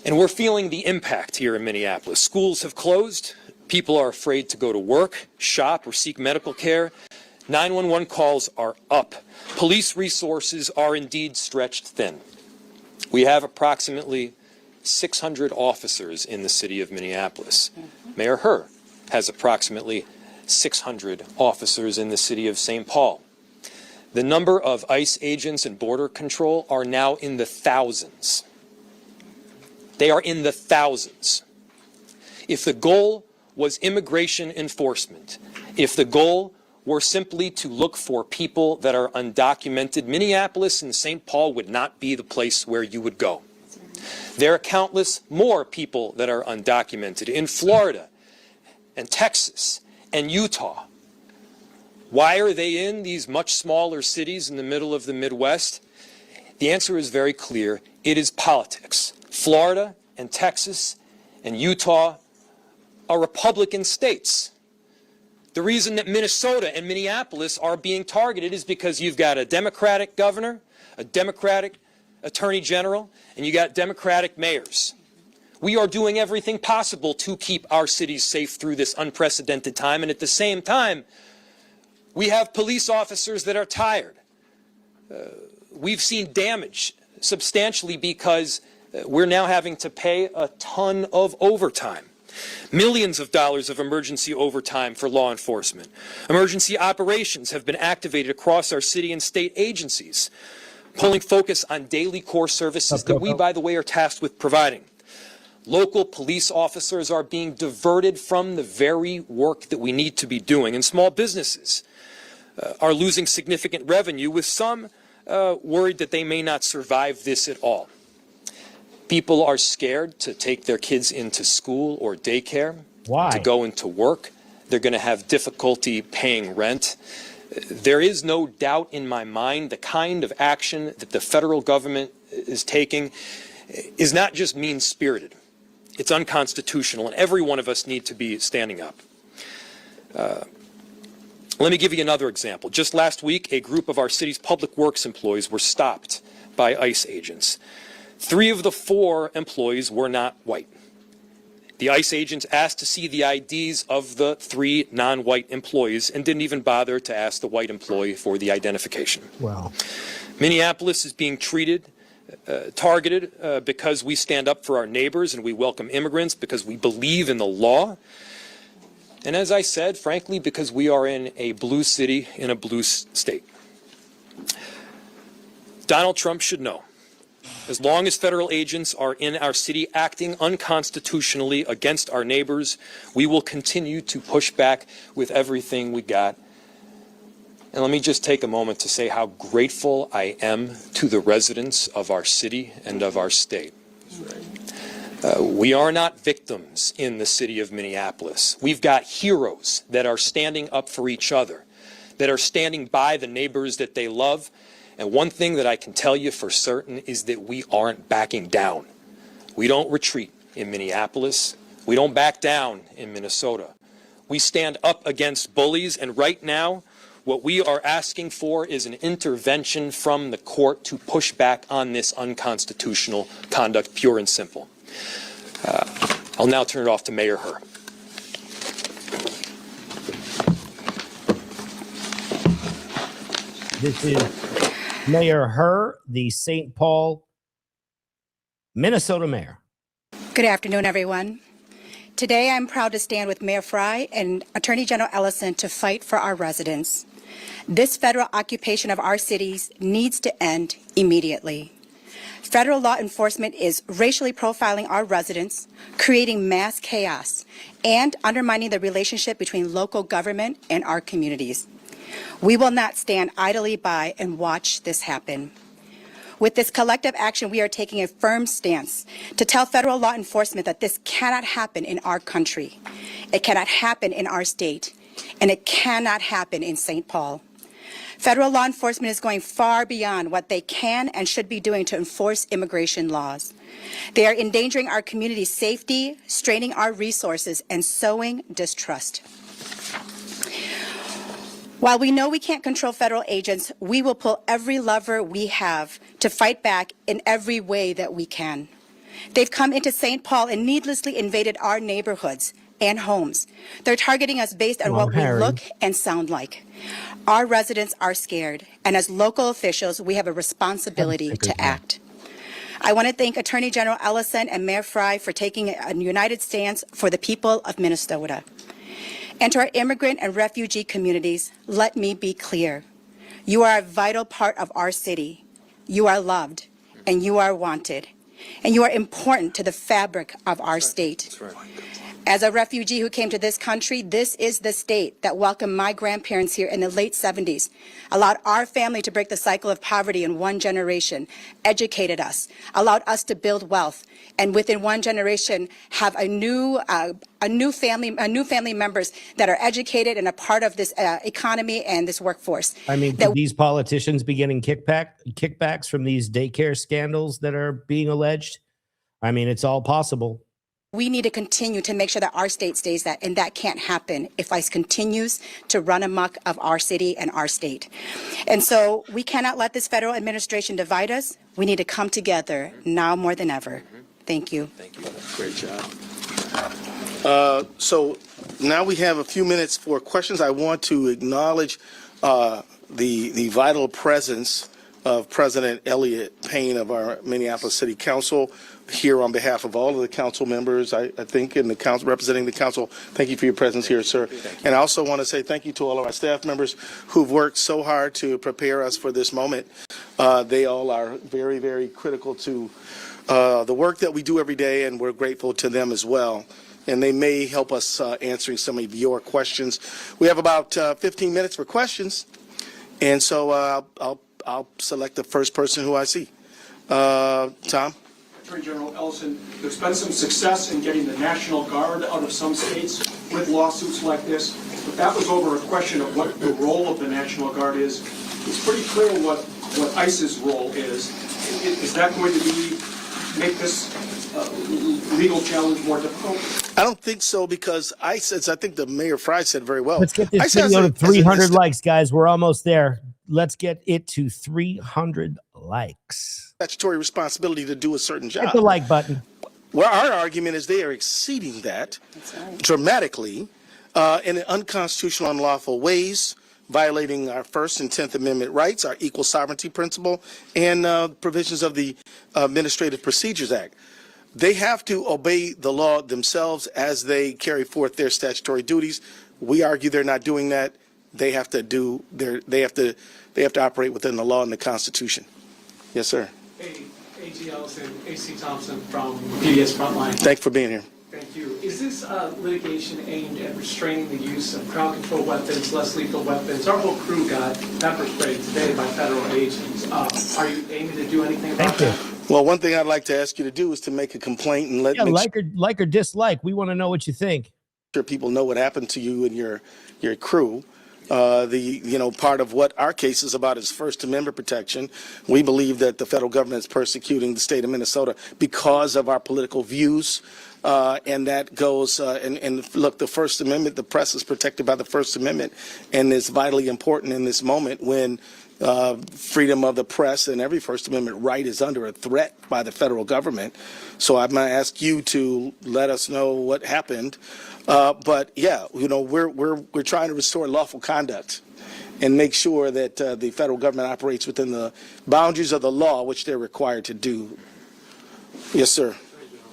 And we're feeling the impact here in Minneapolis. Schools have closed. People are afraid to go to work, shop, or seek medical care. 911 calls are up. Police resources are indeed stretched thin. We have approximately 600 officers in the city of Minneapolis. Mayor Herr has approximately 600 officers in the city of St. Paul. The number of ICE agents and border control are now in the thousands. They are in the thousands. If the goal was immigration enforcement, if the goal were simply to look for people that are undocumented, Minneapolis and St. Paul would not be the place where you would go. There are countless more people that are undocumented in Florida and Texas and Utah. Why are they in these much smaller cities in the middle of the Midwest? The answer is very clear. It is politics. Florida and Texas and Utah are Republican states. The reason that Minnesota and Minneapolis are being targeted is because you've got a Democratic governor, a Democratic attorney general, and you got Democratic mayors. We are doing everything possible to keep our cities safe through this unprecedented time, and at the same time, we have police officers that are tired. We've seen damage substantially because we're now having to pay a ton of overtime. Millions of dollars of emergency overtime for law enforcement. Emergency operations have been activated across our city and state agencies, pulling focus on daily core services that we, by the way, are tasked with providing. Local police officers are being diverted from the very work that we need to be doing, and small businesses are losing significant revenue, with some worried that they may not survive this at all. People are scared to take their kids into school or daycare, to go into work. They're going to have difficulty paying rent. There is no doubt in my mind the kind of action that the federal government is taking is not just mean-spirited. It's unconstitutional, and every one of us need to be standing up. Let me give you another example. Just last week, a group of our city's public works employees were stopped by ICE agents. 3 of the 4 employees were not white. The ICE agents asked to see the IDs of the 3 non-white employees and didn't even bother to ask the white employee for the identification. Wow. Minneapolis is being targeted because we stand up for our neighbors and we welcome immigrants, because we believe in the law. And as I said, frankly, because we are in a blue city in a blue state. Donald Trump should know, as long as federal agents are in our city acting unconstitutionally against our neighbors, we will continue to push back with everything we got. And let me just take a moment to say how grateful I am to the residents of our city and of our state. We are not victims in the city of Minneapolis. We've got heroes that are standing up for each other, that are standing by the neighbors that they love. And one thing that I can tell you for certain is that we aren't backing down. We don't retreat in Minneapolis. We don't back down in Minnesota. We stand up against bullies, and right now, what we are asking for is an intervention from the court to push back on this unconstitutional conduct, pure and simple. I'll now turn it off to Mayor Herr. This is Mayor Herr, the St. Paul, Minnesota mayor. Good afternoon, everyone. Today, I'm proud to stand with Mayor Frey and Attorney General Ellison to fight for our residents. This federal occupation of our cities needs to end immediately. Federal law enforcement is racially profiling our residents, creating mass chaos, and undermining the relationship between local government and our communities. We will not stand idly by and watch this happen. With this collective action, we are taking a firm stance to tell federal law enforcement that this cannot happen in our country. It cannot happen in our state, and it cannot happen in St. Paul. Federal law enforcement is going far beyond what they can and should be doing to enforce immigration laws. They are endangering our community's safety, straining our resources, and sowing distrust. While we know we can't control federal agents, we will pull every lever we have to fight back in every way that we can. They've come into St. Paul and needlessly invaded our neighborhoods and homes. They're targeting us based on what we look and sound like. Our residents are scared, and as local officials, we have a responsibility to act. I want to thank Attorney General Ellison and Mayor Frey for taking a united stance for the people of Minnesota. And to our immigrant and refugee communities, let me be clear. You are a vital part of our city. You are loved, and you are wanted, and you are important to the fabric of our state. As a refugee who came to this country, this is the state that welcomed my grandparents here in the late 70s, allowed our family to break the cycle of poverty in one generation, educated us, allowed us to build wealth, and within one generation have a new family members that are educated and a part of this economy and this workforce. I mean, could these politicians be getting kickbacks from these daycare scandals that are being alleged? I mean, it's all possible. We need to continue to make sure that our state stays that, and that can't happen if ICE continues to run amok of our city and our state. And so we cannot let this federal administration divide us. We need to come together now more than ever. Thank you. Thank you. Great job. So now we have a few minutes for questions. I want to acknowledge the vital presence of President Elliott Payne of our Minneapolis City Council here on behalf of all of the council members, I think, in the council, representing the council. Thank you for your presence here, sir. And I also want to say thank you to all of our staff members who've worked so hard to prepare us for this moment. They all are very, very critical to the work that we do every day, and we're grateful to them as well. And they may help us answering some of your questions. We have about 15 minutes for questions, and so I'll select the first person who I see. Tom? Attorney General Ellison, there's been some success in getting the National Guard out of some states with lawsuits like this, but that was over a question of what the role of the National Guard is. It's pretty clear what ICE's role is. Is that going to make this legal challenge more difficult? I don't think so, because ICE, as I think the Mayor Frey said very well. Let's get this video to 300 likes, guys. We're almost there. Let's get it to 300 likes. Statutory responsibility to do a certain job. Hit the like button. Well, our argument is they are exceeding that dramatically in unconstitutional, unlawful ways, violating our First and 10th Amendment rights, our equal sovereignty principle, and provisions of the Administrative Procedures Act. They have to obey the law themselves as they carry forth their statutory duties. We argue they're not doing that. They have to do they have to operate within the law and the Constitution. Yes, sir. Hey, A.G. Ellison, A.C. Thompson from PBS Frontline. Thanks for being here. Thank you. Is this litigation aimed at restraining the use of crowd control weapons, less lethal weapons? Our whole crew got pepper sprayed today by federal agents. Are you aiming to do anything about that? Well, one thing I'd like to ask you to do is to make a complaint and let like or dislike. We want to know what you think. Sure, people know what happened to you and your crew. Part of what our case is about is First Amendment protection. We believe that the federal government is persecuting the state of Minnesota because of our political views. And that goes, and look, the First Amendment, the press is protected by the First Amendment, and it's vitally important in this moment when freedom of the press and every First Amendment right is under a threat by the federal government. So I'm going to ask you to let us know what happened. But yeah, we're trying to restore lawful conduct and make sure that the federal government operates within the boundaries of the law, which they're required to do. Yes, sir.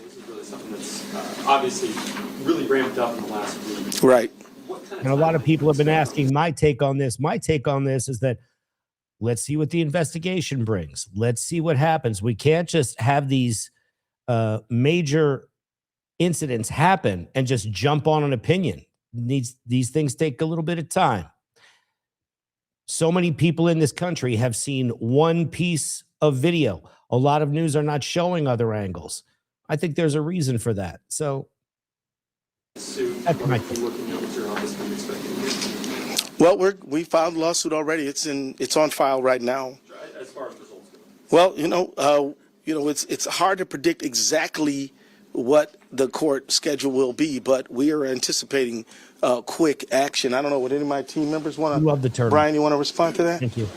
This is really something that's obviously really ramped up in the last week. Right. And a lot of people have been asking my take on this. My take on this is that let's see what the investigation brings. Let's see what happens. We can't just have these major incidents happen and just jump on an opinion. These things take a little bit of time. So many people in this country have seen one piece of video. A lot of news are not showing other angles. I think there's a reason for that. So that's my take. Well, we filed a lawsuit already. It's on file right now. As far as results go. Well, it's hard to predict exactly what the court schedule will be, but we are anticipating quick action. I don't know what any of my team members want to. Love the turtle. Brian, you want to respond to that? Thank you.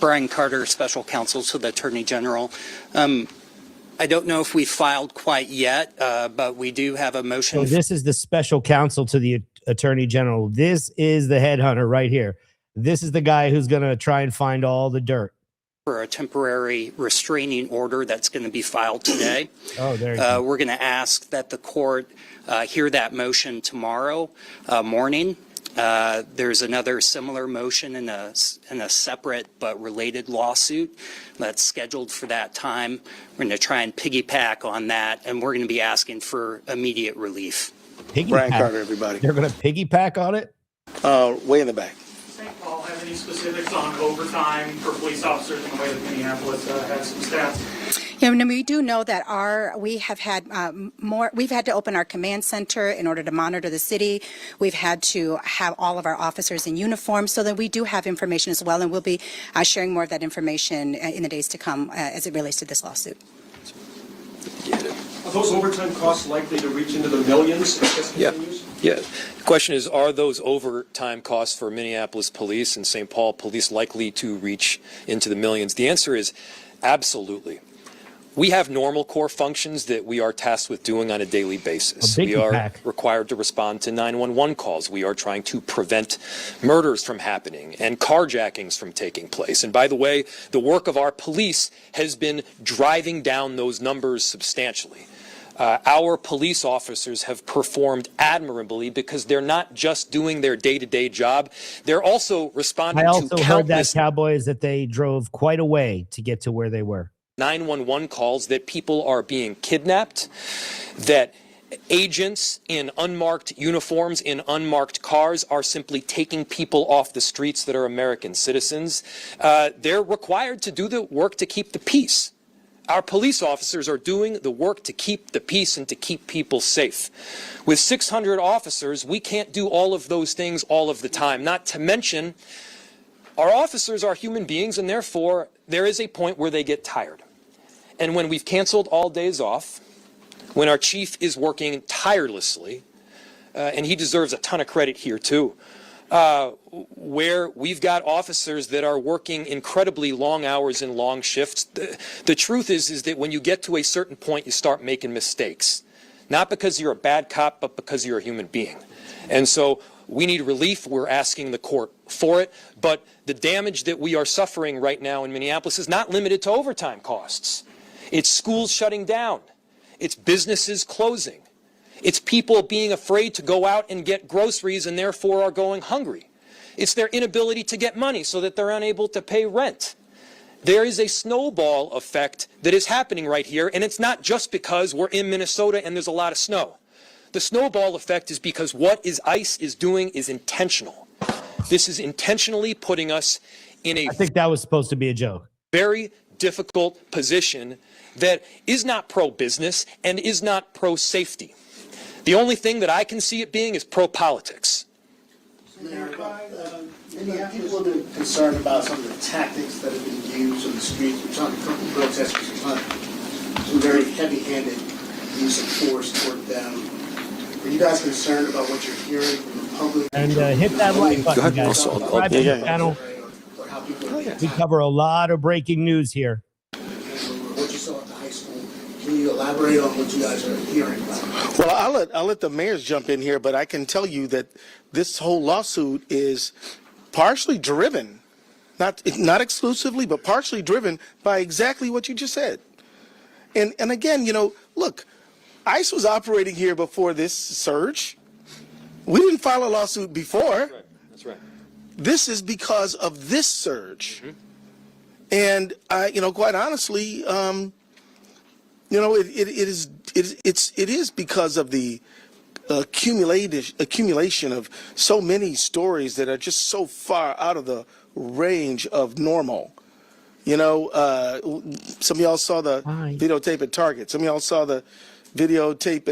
Brian Carter, Special Counsel to the Attorney General. I don't know if we filed quite yet, but we do have a motion. So this is the Special Counsel to the Attorney General. This is the headhunter right here. This is the guy who's going to try and find all the dirt. For a temporary restraining order that's going to be filed today. Oh, there you go. We're going to ask that the court hear that motion tomorrow morning. There's another similar motion in a separate but related lawsuit that's scheduled for that time. We're going to try and piggyback on that, and we're going to be asking for immediate relief. Brian Carter, everybody. They're going to piggyback on it? Way in the back. St. Paul have any specifics on overtime for police officers in the way that Minneapolis has some stats? Yeah, and we do know that we have had we've had to open our command center in order to monitor the city. We've had to have all of our officers in uniform, so that we do have information as well, and we'll be sharing more of that information in the days to come as it relates to this lawsuit. Are those overtime costs likely to reach into the millions if this continues? Yeah. The question is, are those overtime costs for Minneapolis police and St. Paul police likely to reach into the millions? The answer is absolutely. We have normal core functions that we are tasked with doing on a daily basis. We are required to respond to 911 calls. We are trying to prevent murders from happening and carjackings from taking place. And by the way, the work of our police has been driving down those numbers substantially. Our police officers have performed admirably because they're not just doing their day-to-day job. They're also responding to countless... I also heard that, Cowboys, that they drove quite a way to get to where they were. 911 calls that people are being kidnapped, that agents in unmarked uniforms in unmarked cars are simply taking people off the streets that are American citizens. They're required to do the work to keep the peace. Our police officers are doing the work to keep the peace and to keep people safe. With 600 officers, we can't do all of those things all of the time, not to mention our officers are human beings, and therefore there is a point where they get tired. And when we've canceled all days off, when our chief is working tirelessly, and he deserves a ton of credit here too, where we've got officers that are working incredibly long hours and long shifts, the truth is that when you get to a certain point, you start making mistakes. Not because you're a bad cop, but because you're a human being. And so We need relief. We're asking the court for it. But the damage that we are suffering right now in Minneapolis is not limited to overtime costs. It's schools shutting down. It's businesses closing. It's people being afraid to go out and get groceries and therefore are going hungry. It's their inability to get money so that they're unable to pay rent. There is a snowball effect that is happening right here, and it's not just because we're in Minnesota and there's a lot of snow. The snowball effect is because what ICE is doing is intentional. This is intentionally putting us in a I think that was supposed to be a joke. Very difficult position that is not pro-business and is not pro-safety. The only thing that I can see it being is pro-politics. People have been concerned about some of the tactics that have been used on the streets. We're talking from protesters, some very heavy-handed use of force toward them. Are you guys concerned about what you're hearing from the public? And hit that like button, guys. Subscribe to the channel. We cover a lot of breaking news here. What you saw at the high school. Can you elaborate on what you guys are hearing about? Well, I'll let the mayors jump in here, but I can tell you that this whole lawsuit is partially driven, not exclusively, but partially driven by exactly what you just said. And again, you know, look, ICE was operating here before this surge. We didn't file a lawsuit before. That's right. This is because of this surge. And you know, quite honestly, you know, it is because of the accumulation of so many stories that are just so far out of the range of normal. You know, some of y'all saw the videotape at Target. Some of y'all saw the videotape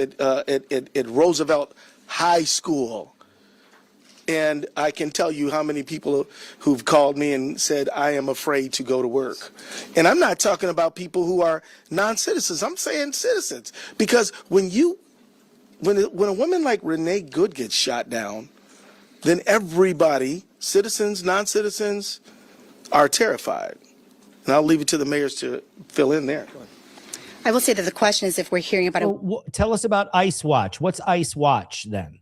at Roosevelt High School. And I can tell you how many people who've called me and said, I am afraid to go to work. And I'm not talking about people who are non-citizens. I'm saying citizens. Because when a woman like Renee Good gets shot down, then everybody, citizens, non-citizens, are terrified. And I'll leave it to the mayors to fill in there. I will say that the question is if we're hearing about it. Tell us about ICE Watch. What's ICE Watch then?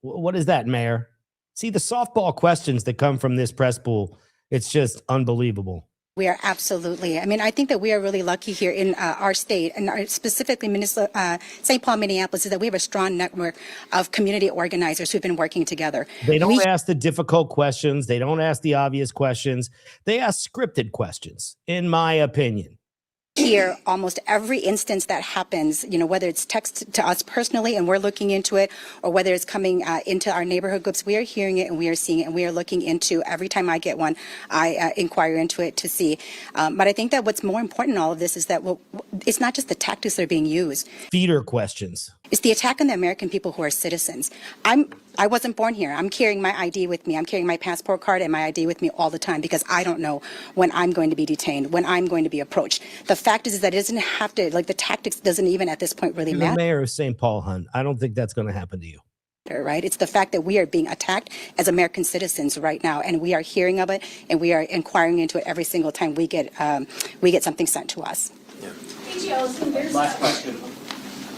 What is that, Mayor? See, the softball questions that come from this press pool, it's just unbelievable. We are absolutely. I mean, I think that we are really lucky here in our state, and specifically Minnesota, St. Paul, Minneapolis, is that we have a strong network of community organizers who've been working together. They don't ask the difficult questions. They don't ask the obvious questions. They ask scripted questions, in my opinion. Hear almost every instance that happens, you know, whether it's text to us personally and we're looking into it, or whether it's coming into our neighborhood groups, we are hearing it and we are seeing it and we are looking into. Every time I get one, I inquire into it to see. But I think that what's more important in all of this is that it's not just the tactics that are being used. Feeder questions. It's the attack on the American people who are citizens. I wasn't born here. I'm carrying my ID with me. I'm carrying my passport card and my ID with me all the time because I don't know when I'm going to be detained, when I'm going to be approached. The fact is that it doesn't have to, like, the tactics doesn't even at this point really matter. The mayor of St. Paul, hun, I don't think that's going to happen to you. Right? It's the fact that we are being attacked as American citizens right now, and we are hearing of it, and we are inquiring into it every single time we get something sent to us. Last question.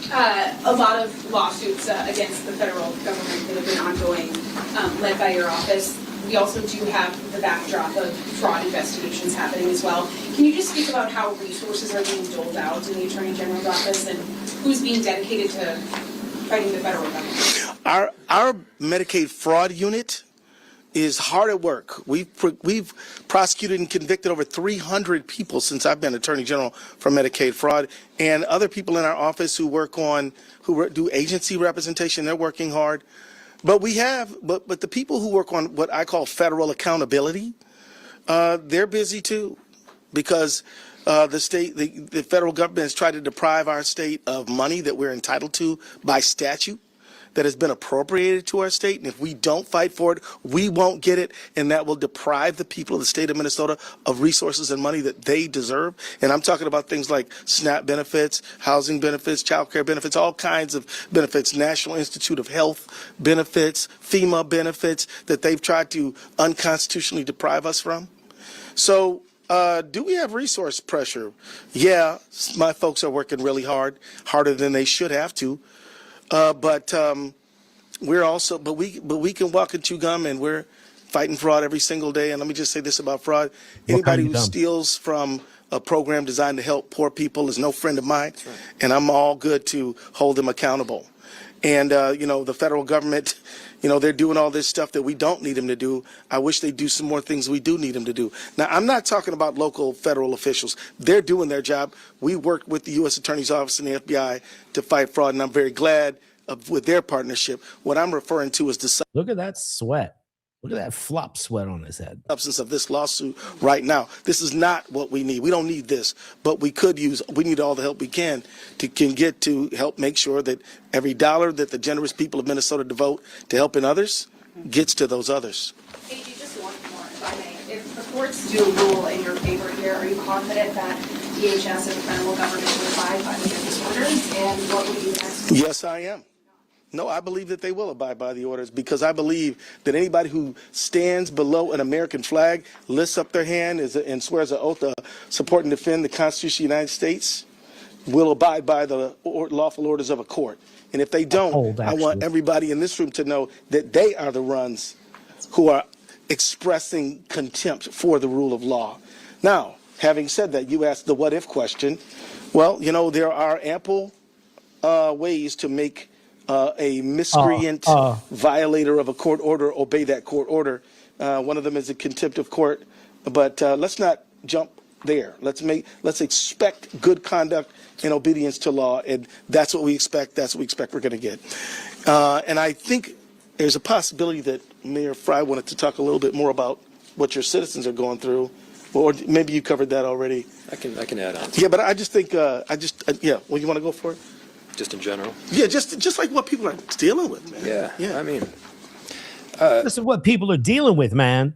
A lot of lawsuits against the federal government that have been ongoing, led by your office. We also do have the backdrop of fraud investigations happening as well. Can you just speak about how resources are being doled out in the Attorney General's office and who's being dedicated to fighting the federal government? Our Medicaid fraud unit is hard at work. We've prosecuted and convicted over 300 people since I've been Attorney General for Medicaid fraud, and other people in our office who do agency representation. They're working hard, but but the people who work on what I call federal accountability, they're busy too, because the federal government has tried to deprive our state of money that we're entitled to by statute, that has been appropriated to our state, and if we don't fight for it, we won't get it, and that will deprive the people of the state of Minnesota of resources and money that they deserve. And I'm talking about things like SNAP benefits, housing benefits, child care benefits, all kinds of benefits, National Institute of Health benefits, FEMA benefits that they've tried to unconstitutionally deprive us from. So do we have resource pressure? Yeah, my folks are working really hard, harder than they should have to. But we're also, but we can walk and chew gum, and we're fighting fraud every single day. And let me just say this about fraud: anybody who steals from a program designed to help poor people is no friend of mine, and I'm all good to hold them accountable. And the federal government, they're doing all this stuff that we don't need them to do. I wish they'd do some more things we do need them to do. Now, I'm not talking about local federal officials. They're doing their job. We worked with the U.S. Attorney's Office and the FBI to fight fraud, and I'm very glad with their partnership. What I'm referring to is the look at that sweat. Look at that flop sweat on his head. Substance of this lawsuit right now. This is not what we need. We don't need this, but we need all the help we can get to help make sure that every dollar that the generous people of Minnesota devote to helping others gets to those others. AG, just one more, if I may. If the courts do rule in your favor here, are you confident that DHS and the federal government will abide by the orders, and what will you next? Yes, I am. No, I believe that they will abide by the orders, because I believe that anybody who stands below an American flag, lifts up their hand and swears an oath to support and defend the Constitution of the United States will abide by the lawful orders of a court. And if they don't, I want everybody in this room to know that they are the ones who are expressing contempt for the rule of law. Now, having said that, you asked the what if question. Well, there are ample ways to make a miscreant violator of a court order obey that court order. One of them is a contempt of court, but let's not jump there. Let's expect good conduct and obedience to law, and that's what we expect. That's what we expect we're going to get. And I think there's a possibility that Mayor Fry wanted to talk a little bit more about what your citizens are going through, or maybe you covered that already. I can add on. Yeah, but I just think well, you want to go for it? Just in general. Yeah, just like what people are dealing with, man. Yeah. I mean, this is what people are dealing with, man.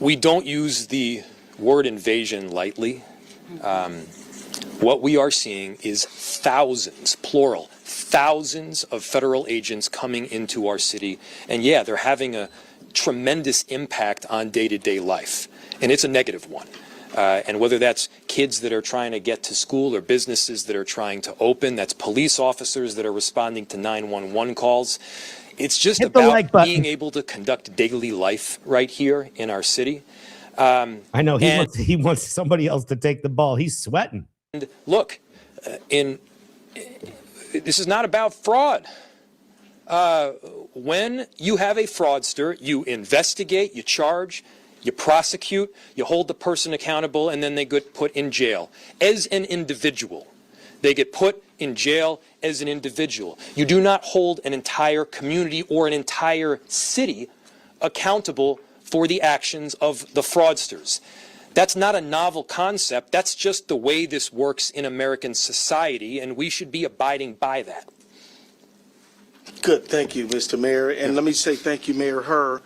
We don't use the word invasion lightly. What we are seeing is thousands, plural, thousands of federal agents coming into our city. And yeah, they're having a tremendous impact on day-to-day life. And it's a negative one. And whether that's kids that are trying to get to school or businesses that are trying to open, that's police officers that are responding to 911 calls. It's just about being able to conduct daily life right here in our city. I know he wants somebody else to take the ball. He's sweating. And look, this is not about fraud. When you have a fraudster, you investigate, you charge, you prosecute, you hold the person accountable, and then they get put in jail as an individual. They get put in jail as an individual. You do not hold an entire community or an entire city accountable for the actions of the fraudsters. That's not a novel concept. That's just the way this works in American society, and we should be abiding by that. Good. Thank you, Mr. Mayor. And let me say thank you, Mayor Herr.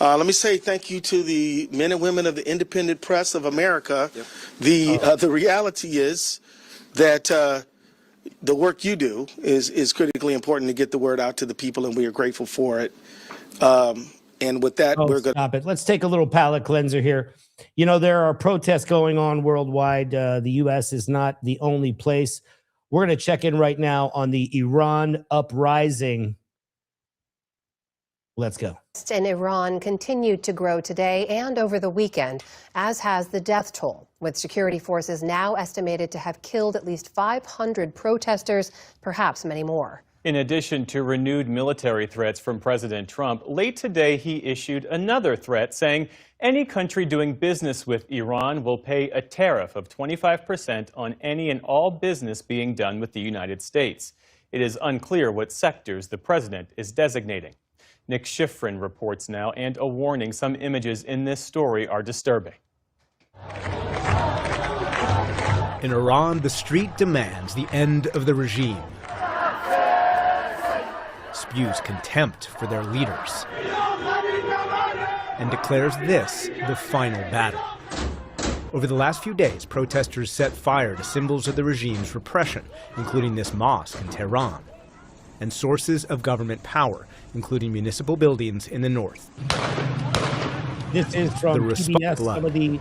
Let me say thank you to the men and women of the independent press of America. Yep. The reality is that the work you do is critically important to get the word out to the people, and we are grateful for it. And with that, we're going to stop it. Let's take a little palate cleanser here. There are protests going on worldwide. The U.S. is not the only place. We're going to check in right now on the Iran uprising. Let's go. In Iran continued to grow today and over the weekend, as has the death toll, with security forces now estimated to have killed at least 500 protesters, perhaps many more. In addition to renewed military threats from President Trump, late today he issued another threat saying any country doing business with Iran will pay a tariff of 25% on any and all business being done with the United States. It is unclear what sectors the president is designating. Nick Schifrin reports now, and a warning: some images in this story are disturbing. In Iran, the street demands the end of the regime, spews contempt for their leaders, and declares this the final battle. Over the last few days, protesters set fire to symbols of the regime's repression, including this mosque in Tehran, and sources of government power, including municipal buildings in the north. This is from the PBS,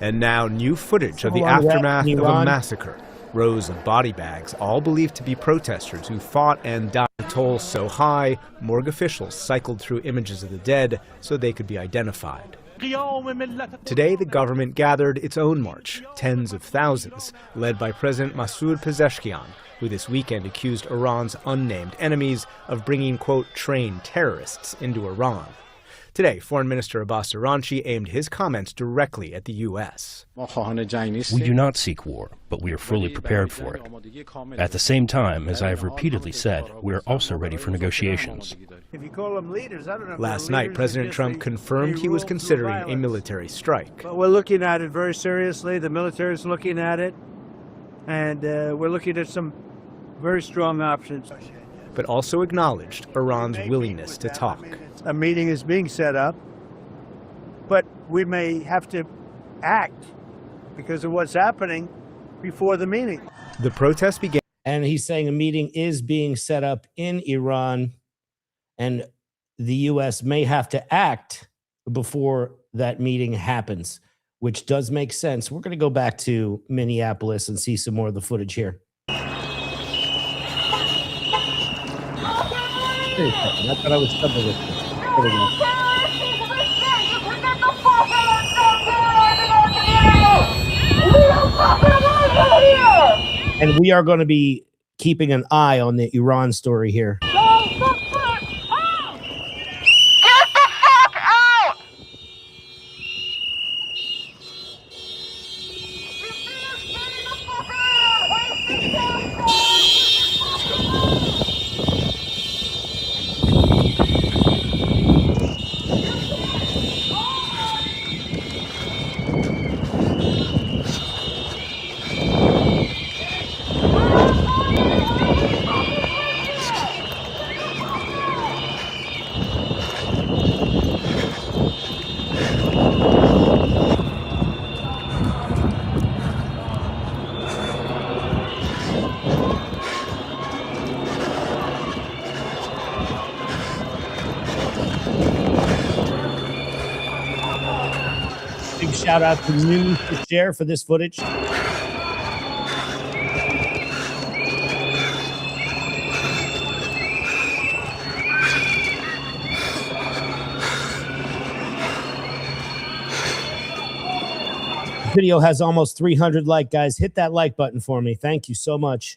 And now new footage of the Someone aftermath of a Iran. massacre rows of body bags, all believed to be protesters who fought and died. The toll so high, morgue officials cycled through images of the dead so they could be identified. Today, the government gathered its own march, tens of thousands, led by President Masoud Pezeshkian, who this weekend accused Iran's unnamed enemies of bringing, quote, trained terrorists into Iran. Today, Foreign Minister Abbas Araghchi aimed his comments directly at the U.S. We do not seek war, but we are fully prepared for it. At the same time, as I have repeatedly said, we are also ready for negotiations. If you call them leaders, I don't know. Last night, President Trump confirmed he was considering a military strike. But we're looking at it very seriously. The military is looking at it, and we're looking at some very strong options. But also acknowledged Iran's willingness to talk. A meeting is being set up, but we may have to act because of what's happening before the meeting. The protest began. And he's saying a meeting is being set up in Iran, and the U.S. may have to act before that meeting happens, which does make sense. We're going to go back to Minneapolis and see some more of the footage here. Wait a second. I thought I was double with this. And we are going to be keeping an eye on the Iran story here. Big shout out to News to Share for this footage. Video has almost 300 likes, guys. Hit that like button for me. Thank you so much.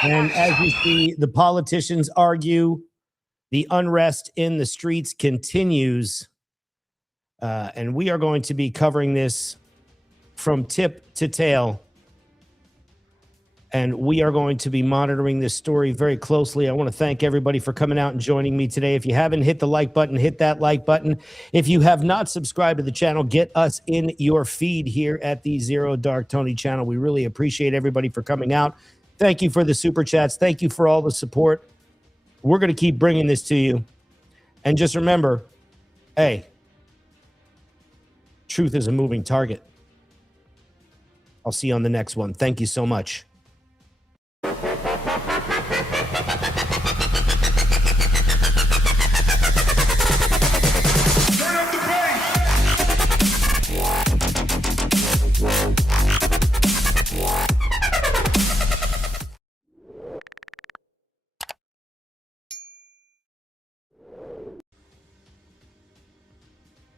And as you see, the politicians argue, the unrest in the streets continues. And we are going to be covering this from tip to tail And we are going to be monitoring this story very closely. I want to thank everybody for coming out and joining me today. If you haven't hit the like button, hit that like button. If you have not subscribed to the channel, get us in your feed here at the Zero Dark Tony channel. We really appreciate everybody for coming out. Thank you for the super chats. Thank you for all the support. We're going to keep bringing this to you. And just remember, hey, truth is a moving target. I'll see you on the next one. Thank you so much.